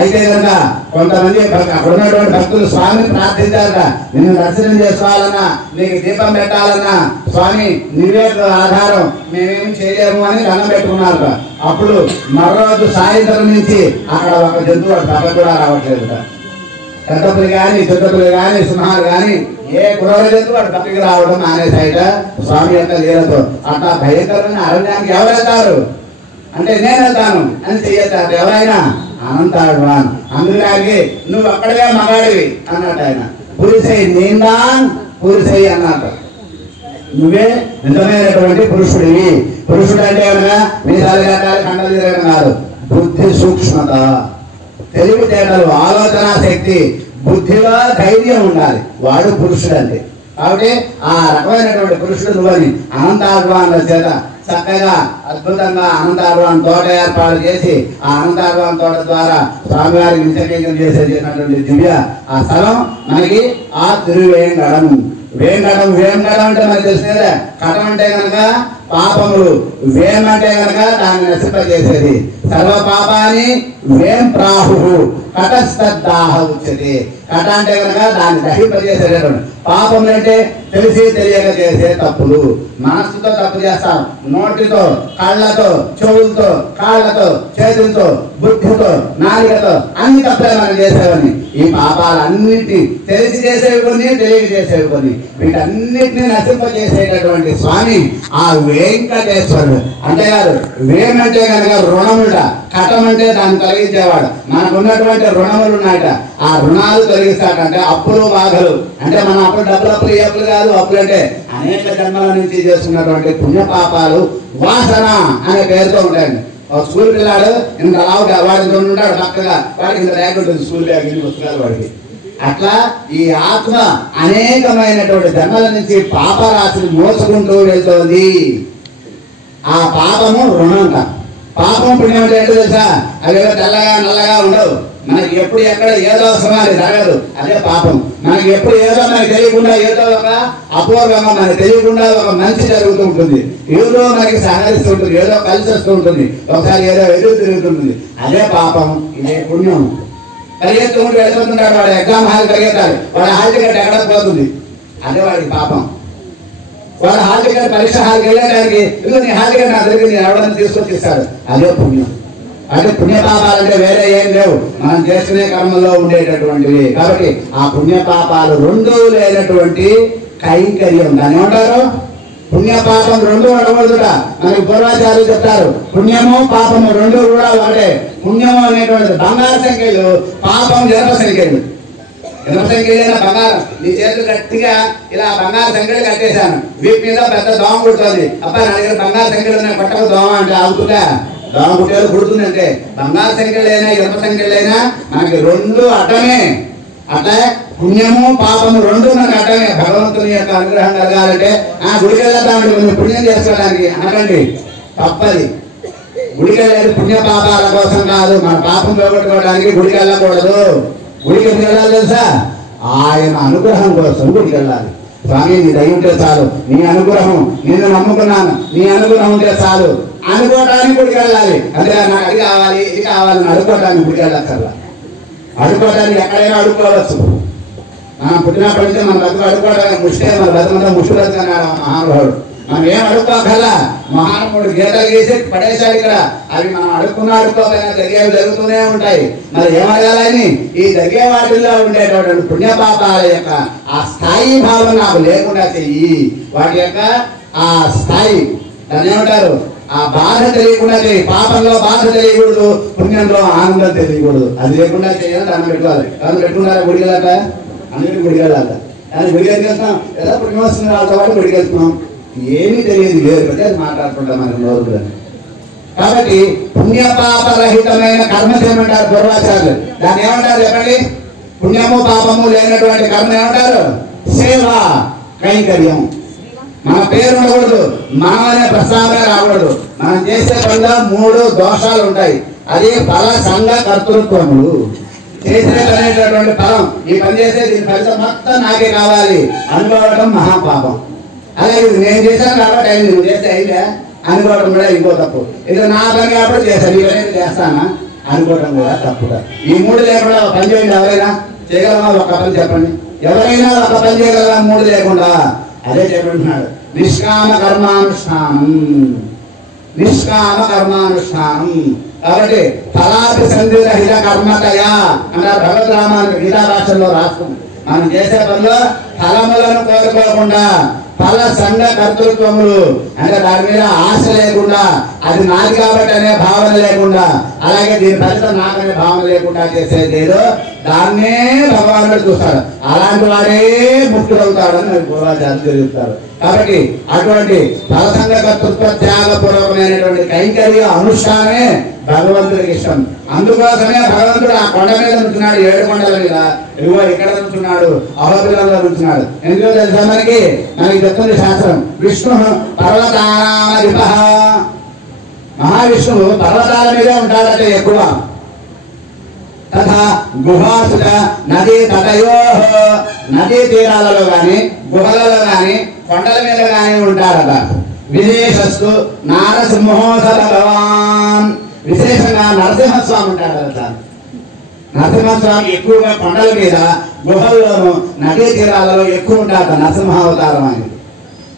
అయితే కనుక కొంతమంది అక్కడ ఉన్నటువంటి భక్తులు స్వామిని ప్రార్థించారట, నిన్ను దర్శనం చేసుకోవాలన్నా, నీకు దీపం పెట్టాలన్నా స్వామి నీవే ఆధారం, మేమేమి చేయలేము అని దండం పెట్టుకున్నారట. అప్పుడు మరోజు సాయంత్రం నుంచి అక్కడ ఒక జంతువు పక్క కూడా రావట్లేదుట. పెద్దపులు కానీ చిత్తపులు కానీ సింహాలు కానీ ఏ కుర్ర జంతువు వాడు పక్కకి రావడం మానేసాయిట స్వామి యొక్క లీలతో. అట్లా భయంకరమైన అరణ్యానికి ఎవరు వెళ్తారు అంటే నేను వెళ్తాను అని చెయ్యతారు ఎవరైనా? అనంతాడువాన్. అందులాగే నువ్వు అక్కడే మగాడివి అన్నట్టు ఆయన. పురుషై నీందాన్ పురుషై అన్నట్టు. నువ్వే నిజమైనటువంటి పురుషుడివి. పురుషుడు అంటే ఏమన్నా మీసాలు కట్టాలి, కండలు తిరగడం కాదు. బుద్ధి సూక్ష్మత, తెలివితేటలు, ఆలోచన శక్తి, బుద్ధిలో ధైర్యం ఉండాలి. వాడు పురుషుడు అంటే. కాబట్టి ఆ రకమైనటువంటి పురుషుడు నువ్వని అనంతాడ్వాన్ల చేత చక్కగా అద్భుతంగా అనంతాడ్వాన్ తోట ఏర్పాటు చేసి ఆ అనంతాడ్వాన్ తోట ద్వారా స్వామివారికి నిత్యకేంద్రం చేసేటటువంటి దివ్య ఆ స్థలం మనకి ఆ తిరువేంగడం. వేంగడం అంటే మనకి తెలిసినదే. కటం అంటే కనుక పాపములు, వేం అంటే కనుక దాన్ని నశింపజేసేది. సర్వ పాపాన్ని వేం ప్రాహు కటస్థద్దాహ ఉచ్యతే. కట అంటే కనుక దాన్ని దహింపజేసేటటువంటి. పాపములు అంటే తెలిసి తెలియక చేసే తప్పులు. మనస్సుతో తప్పు చేస్తాం, నోటితో, కళ్ళతో, చెవులతో, కాళ్ళతో, చేతులతో, బుద్ధితో, నాలుకతో అన్ని తప్పులే మనం చేసేవని. ఈ పాపాలన్నింటినీ తెలిసి చేసేవి కొన్ని, తెలియక చేసేవి కొన్ని. వీటన్నిటిని నశింపజేసేటటువంటి స్వామి ఆ వెంకటేశ్వరుడు. అంతేకాదు వేమంటే కనుక రుణముడ, కటం అంటే దాన్ని తొలగించేవాడు. మనకు ఉన్నటువంటి రుణములు ఉన్నాయట, ఆ రుణాలు తొలగిస్తాడంటే అప్పులు బాధలు. అంటే మనం అప్పుడు డబ్బులు ఈ అప్పులు కాదు. అప్పులు అంటే అనేక జన్మల నుంచి చేసుకున్నటువంటి పుణ్యపాపాలు వాసన అనే పేరుతో ఉంటాయండి. ఒక స్కూల్ పిల్లాడు ఇంత లావుగా వాడికి ఉంటాడు పక్కగా, వాడికి ఇంత బ్యాగ్ ఉంటుంది, స్కూల్ బ్యాగ్, ఇన్ని పుస్తకాలు వాడికి. అట్లా ఈ ఆత్మ అనేకమైనటువంటి జన్మల నుంచి పాపరాశిని మోసుకుంటూ వెళ్తోంది. ఆ పాపము రుణంట. పాపం పుణ్యం అంటే ఏంటో తెలుసా? అవి తెల్లగా నల్లగా ఉండవు. మనకి ఎప్పుడు ఎక్కడ ఏదో సమాధి జరగదు, అదే పాపం. మనకి ఎప్పుడు ఏదో మనకి తెలియకుండా ఏదో ఒక అపూర్వంగా మనకి తెలియకుండా ఒక మంచి జరుగుతూ ఉంటుంది, ఏదో మనకి సహకరిస్తూ ఉంటుంది, ఏదో కలిసి వస్తూ ఉంటుంది, ఒకసారి ఏదో ఎదురు తిరుగుతుంటుంది, అదే పాపం. ఇదే పుణ్యం. పరిగెత్తుకుంటూ వెళ్ళిపోతుంటాడు, వాడు ఎగ్జామ్ హాల్ పరిగెత్తాలి, వాడు హాల్ టికెట్ ఎక్కడ పోతుంది, అదే వాడికి పాపం. వాడు హాల్ టికెట్ పరీక్ష హాల్కి వెళ్ళడానికి ఇదిగో నీ హాల్ టికెట్ నా దగ్గర నేను ఎవడని తీసుకొచ్చి ఇస్తాడు, అదే పుణ్యం. అంటే పుణ్యపాపాలంటే వేరే ఏం లేవు, మనం చేసుకునే కర్మల్లో ఉండేటటువంటివి. కాబట్టి ఆ పుణ్యపాపాలు రెండు లేనటువంటి కైంకర్యం, దాన్ని ఏమంటారు? పుణ్యపాపం రెండు ఉండకూడదుట. మనకి పూర్వాచార్యులు చెప్తారు, పుణ్యము పాపము రెండు కూడా ఒకటే. పుణ్యము అనేటువంటిది బంగారు సంఖ్యలు, పాపం జనప సంఖ్యలు. జనప సంఖ్యలైన బంగారం నీ చేతులు గట్టిగా ఇలా బంగారు సంఖ్యలు కట్టేశాను, వీటి మీద పెద్ద దోమ కుడుతుంది, అబ్బా నా దగ్గర బంగారు సంఖ్యలు ఉన్నాయి పట్టకు దోమ అంటే ఆగుతుందా? దోమ కుట్టేది కుడుతుందంటే బంగారు సంఖ్యలైనా జనప సంఖ్యలైనా మనకి రెండు అడ్డమే. అట్లా పుణ్యము పాపము రెండు మనకు అడ్డమే. భగవంతుని యొక్క అనుగ్రహం కలగాలంటే గుడికి వెళ్తామండి కొంచెం పుణ్యం చేసుకోవడానికి అనకండి, తప్పది. గుడికి వెళ్ళేది పుణ్య పాపాల కోసం కాదు, మన పాపం పోగొట్టుకోవడానికి గుడికి వెళ్ళకూడదు. గుడికి ఎందుకు వెళ్ళాలి తెలుసా? ఆయన అనుగ్రహం కోసం గుడికి వెళ్ళాలి. స్వామి నీ దయ ఉంటే చాలు, నీ అనుగ్రహం, నేను నమ్ముకున్నాను, నీ అనుగ్రహం ఉంటే చాలు అనుకోవటానికి గుడికి వెళ్ళాలి. అంటే నాకు అది కావాలి ఇది కావాలని అనుకోవటానికి గుడికి వెళ్ళక్కర్లా. అడుకోవడానికి ఎక్కడైనా అడుక్కోవచ్చు. మనం పుట్టినప్పటి నుంచి మన బతుకు అడుక్కోవడానికి ముష్టే, మన బతుకంతా ముష్టి బతుకన్నాడు మహానుభావుడు. మనం ఏం అడుక్కోకల్లా, మహానుభావుడు గీతలు గీసి పడేశాడు ఇక్కడ. అవి మనం అడుక్కోకపోయినా జరిగేవి జరుగుతూనే ఉంటాయి. మరి ఏమడగాలని? ఈ జరిగే వాటిల్లో ఉండేటటువంటి పుణ్యపాపాల యొక్క ఆ స్థాయి భావం నాకు లేకుండా చెయ్యి. వాటి యొక్క ఆ స్థాయి, దాన్ని ఏమంటారు? ఆ బాధ తెలియకుండా చేయి. పాపంలో బాధ తెలియకూడదు, పుణ్యంలో ఆనందం తెలియకూడదు. అది లేకుండా చేయాలి. దాన్ని పెట్టుకోవాలి. దాన్ని పెట్టుకున్నారా? గుడికి వెళ్ళాక అందరికీ గుడికి వెళ్ళాలి. దాన్ని గుడికి వెళ్తాం, ఏదో పుణ్యం వస్తుంది వాళ్ళతో పాటు గుడికి వెళ్తున్నాం, ఏమీ తెలియదు, లేదు అంటే అది మాట్లాడుకుంటాం మనకు రోజులు. కాబట్టి పుణ్యపాపరహితమైన కర్మ చేయమంటారు పూర్వాచార్యులు. దాన్ని ఏమంటారు చెప్పండి? పుణ్యము పాపము లేనటువంటి కర్మ ఏమంటారు? సేవ, కైంకర్యం. మన పేరు ఉండకూడదు, మనం అనే ప్రస్తావన రాకూడదు. మనం చేసే పనిలో 3 దోషాలు ఉంటాయి. అది ఫల సంఘ కర్తృత్వములు. చేసేటటువంటి ఫలం, ఈ పని చేసే దీని ఫలితం మొత్తం నాకే కావాలి అనుకోవడం మహాపాపం. అలాగే నేను చేశాను కాబట్టి అయింది, నువ్వు చేస్తే అయిందా అనుకోవడం కూడా ఇంకో తప్పు. ఇది నా పని కాబట్టి చేశాను, ఈ పని చేస్తానా అనుకోవడం కూడా తప్పుగా. ఈ 3 లేకుండా ఒక పని చేయండి. ఎవరైనా చేయగలమా? ఒక పని చెప్పండి. ఎవరైనా ఒక పని చేయగలరా 3 లేకుండా? అదే చెప్తున్నాడు, నిష్కామ కర్మానుష్ఠానం. నిష్కామ కర్మానుష్ఠానం. కాబట్టి ఫలాపి సంధిరహిత కర్మతయా అన్నారు భగవద్రామానికి గీతా భాషల్లో రాస్తుంది. మనం చేసే పనిలో ఫలములను కోరుకోకుండా, ఫల సంఘ కర్తృత్వములు అంటే దాని మీద ఆశ లేకుండా, అది నాది కాబట్టి అనే భావన లేకుండా, అలాగే దీని ఫలితం నాకనే భావన లేకుండా చేసేది ఏదో దాన్నే భగవానుడు చూస్తాడు. అలాంటి వాడే ముక్తుడవుతాడని పూర్వాచార్యులు తెలుపుతారు. కాబట్టి అటువంటి ఫలసంగ కర్తృత్వ త్యాగపూర్వకమైనటువంటి కైంకర్య అనుష్ఠానమే భగవంతుడికి ఇష్టం. అందుకోసమే భగవంతుడు ఆ కొండ మీద నుంచున్నాడు, 7 కొండల మీద. ఇదిగో ఇక్కడ నుంచున్నాడు, అహోబిలంలో నుంచున్నాడు. ఎందుకో తెలుసా? మనకి చెప్తుంది శాస్త్రం, విష్ణు పర్వతానామధిప. మహావిష్ణువు పర్వతాల మీదే ఉంటాడట ఎక్కువ. తథా గుహాసుత నదీ తటయో, నదీ తీరాలలో గాని గుహలలో గాని కొండల మీద గాని ఉంటాడట. విశేషస్తు నారసింహోస భగవాన్. విశేషంగా నరసింహస్వామి ఉంటాడట. నరసింహస్వామి ఎక్కువగా కొండల మీద గుహల్లోనూ నదీ తీరాలలో ఎక్కువ ఉంటాడట నరసింహావతారం అని.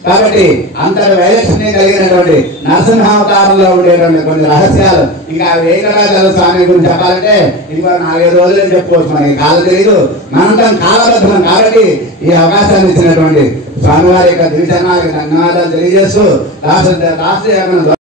కాబట్టి అంతటి వైలక్షణ్యం కలిగినటువంటి నరసింహావతారంలో ఉండేటువంటి కొన్ని రహస్యాలు ఇంకా వెంకటాచల స్వామి గురించి చెప్పాలంటే ఇంకో 4-5 రోజులు చెప్పుకోవచ్చు. మనకి కాలం తెలియదు, మనంతం కాలబద్ధం. కాబట్టి ఈ అవకాశాన్ని ఇచ్చినటువంటి స్వామివారి యొక్క దివ్యచరణాలకు ధన్యవాదాలు తెలియజేస్తూ రాష్ట్ర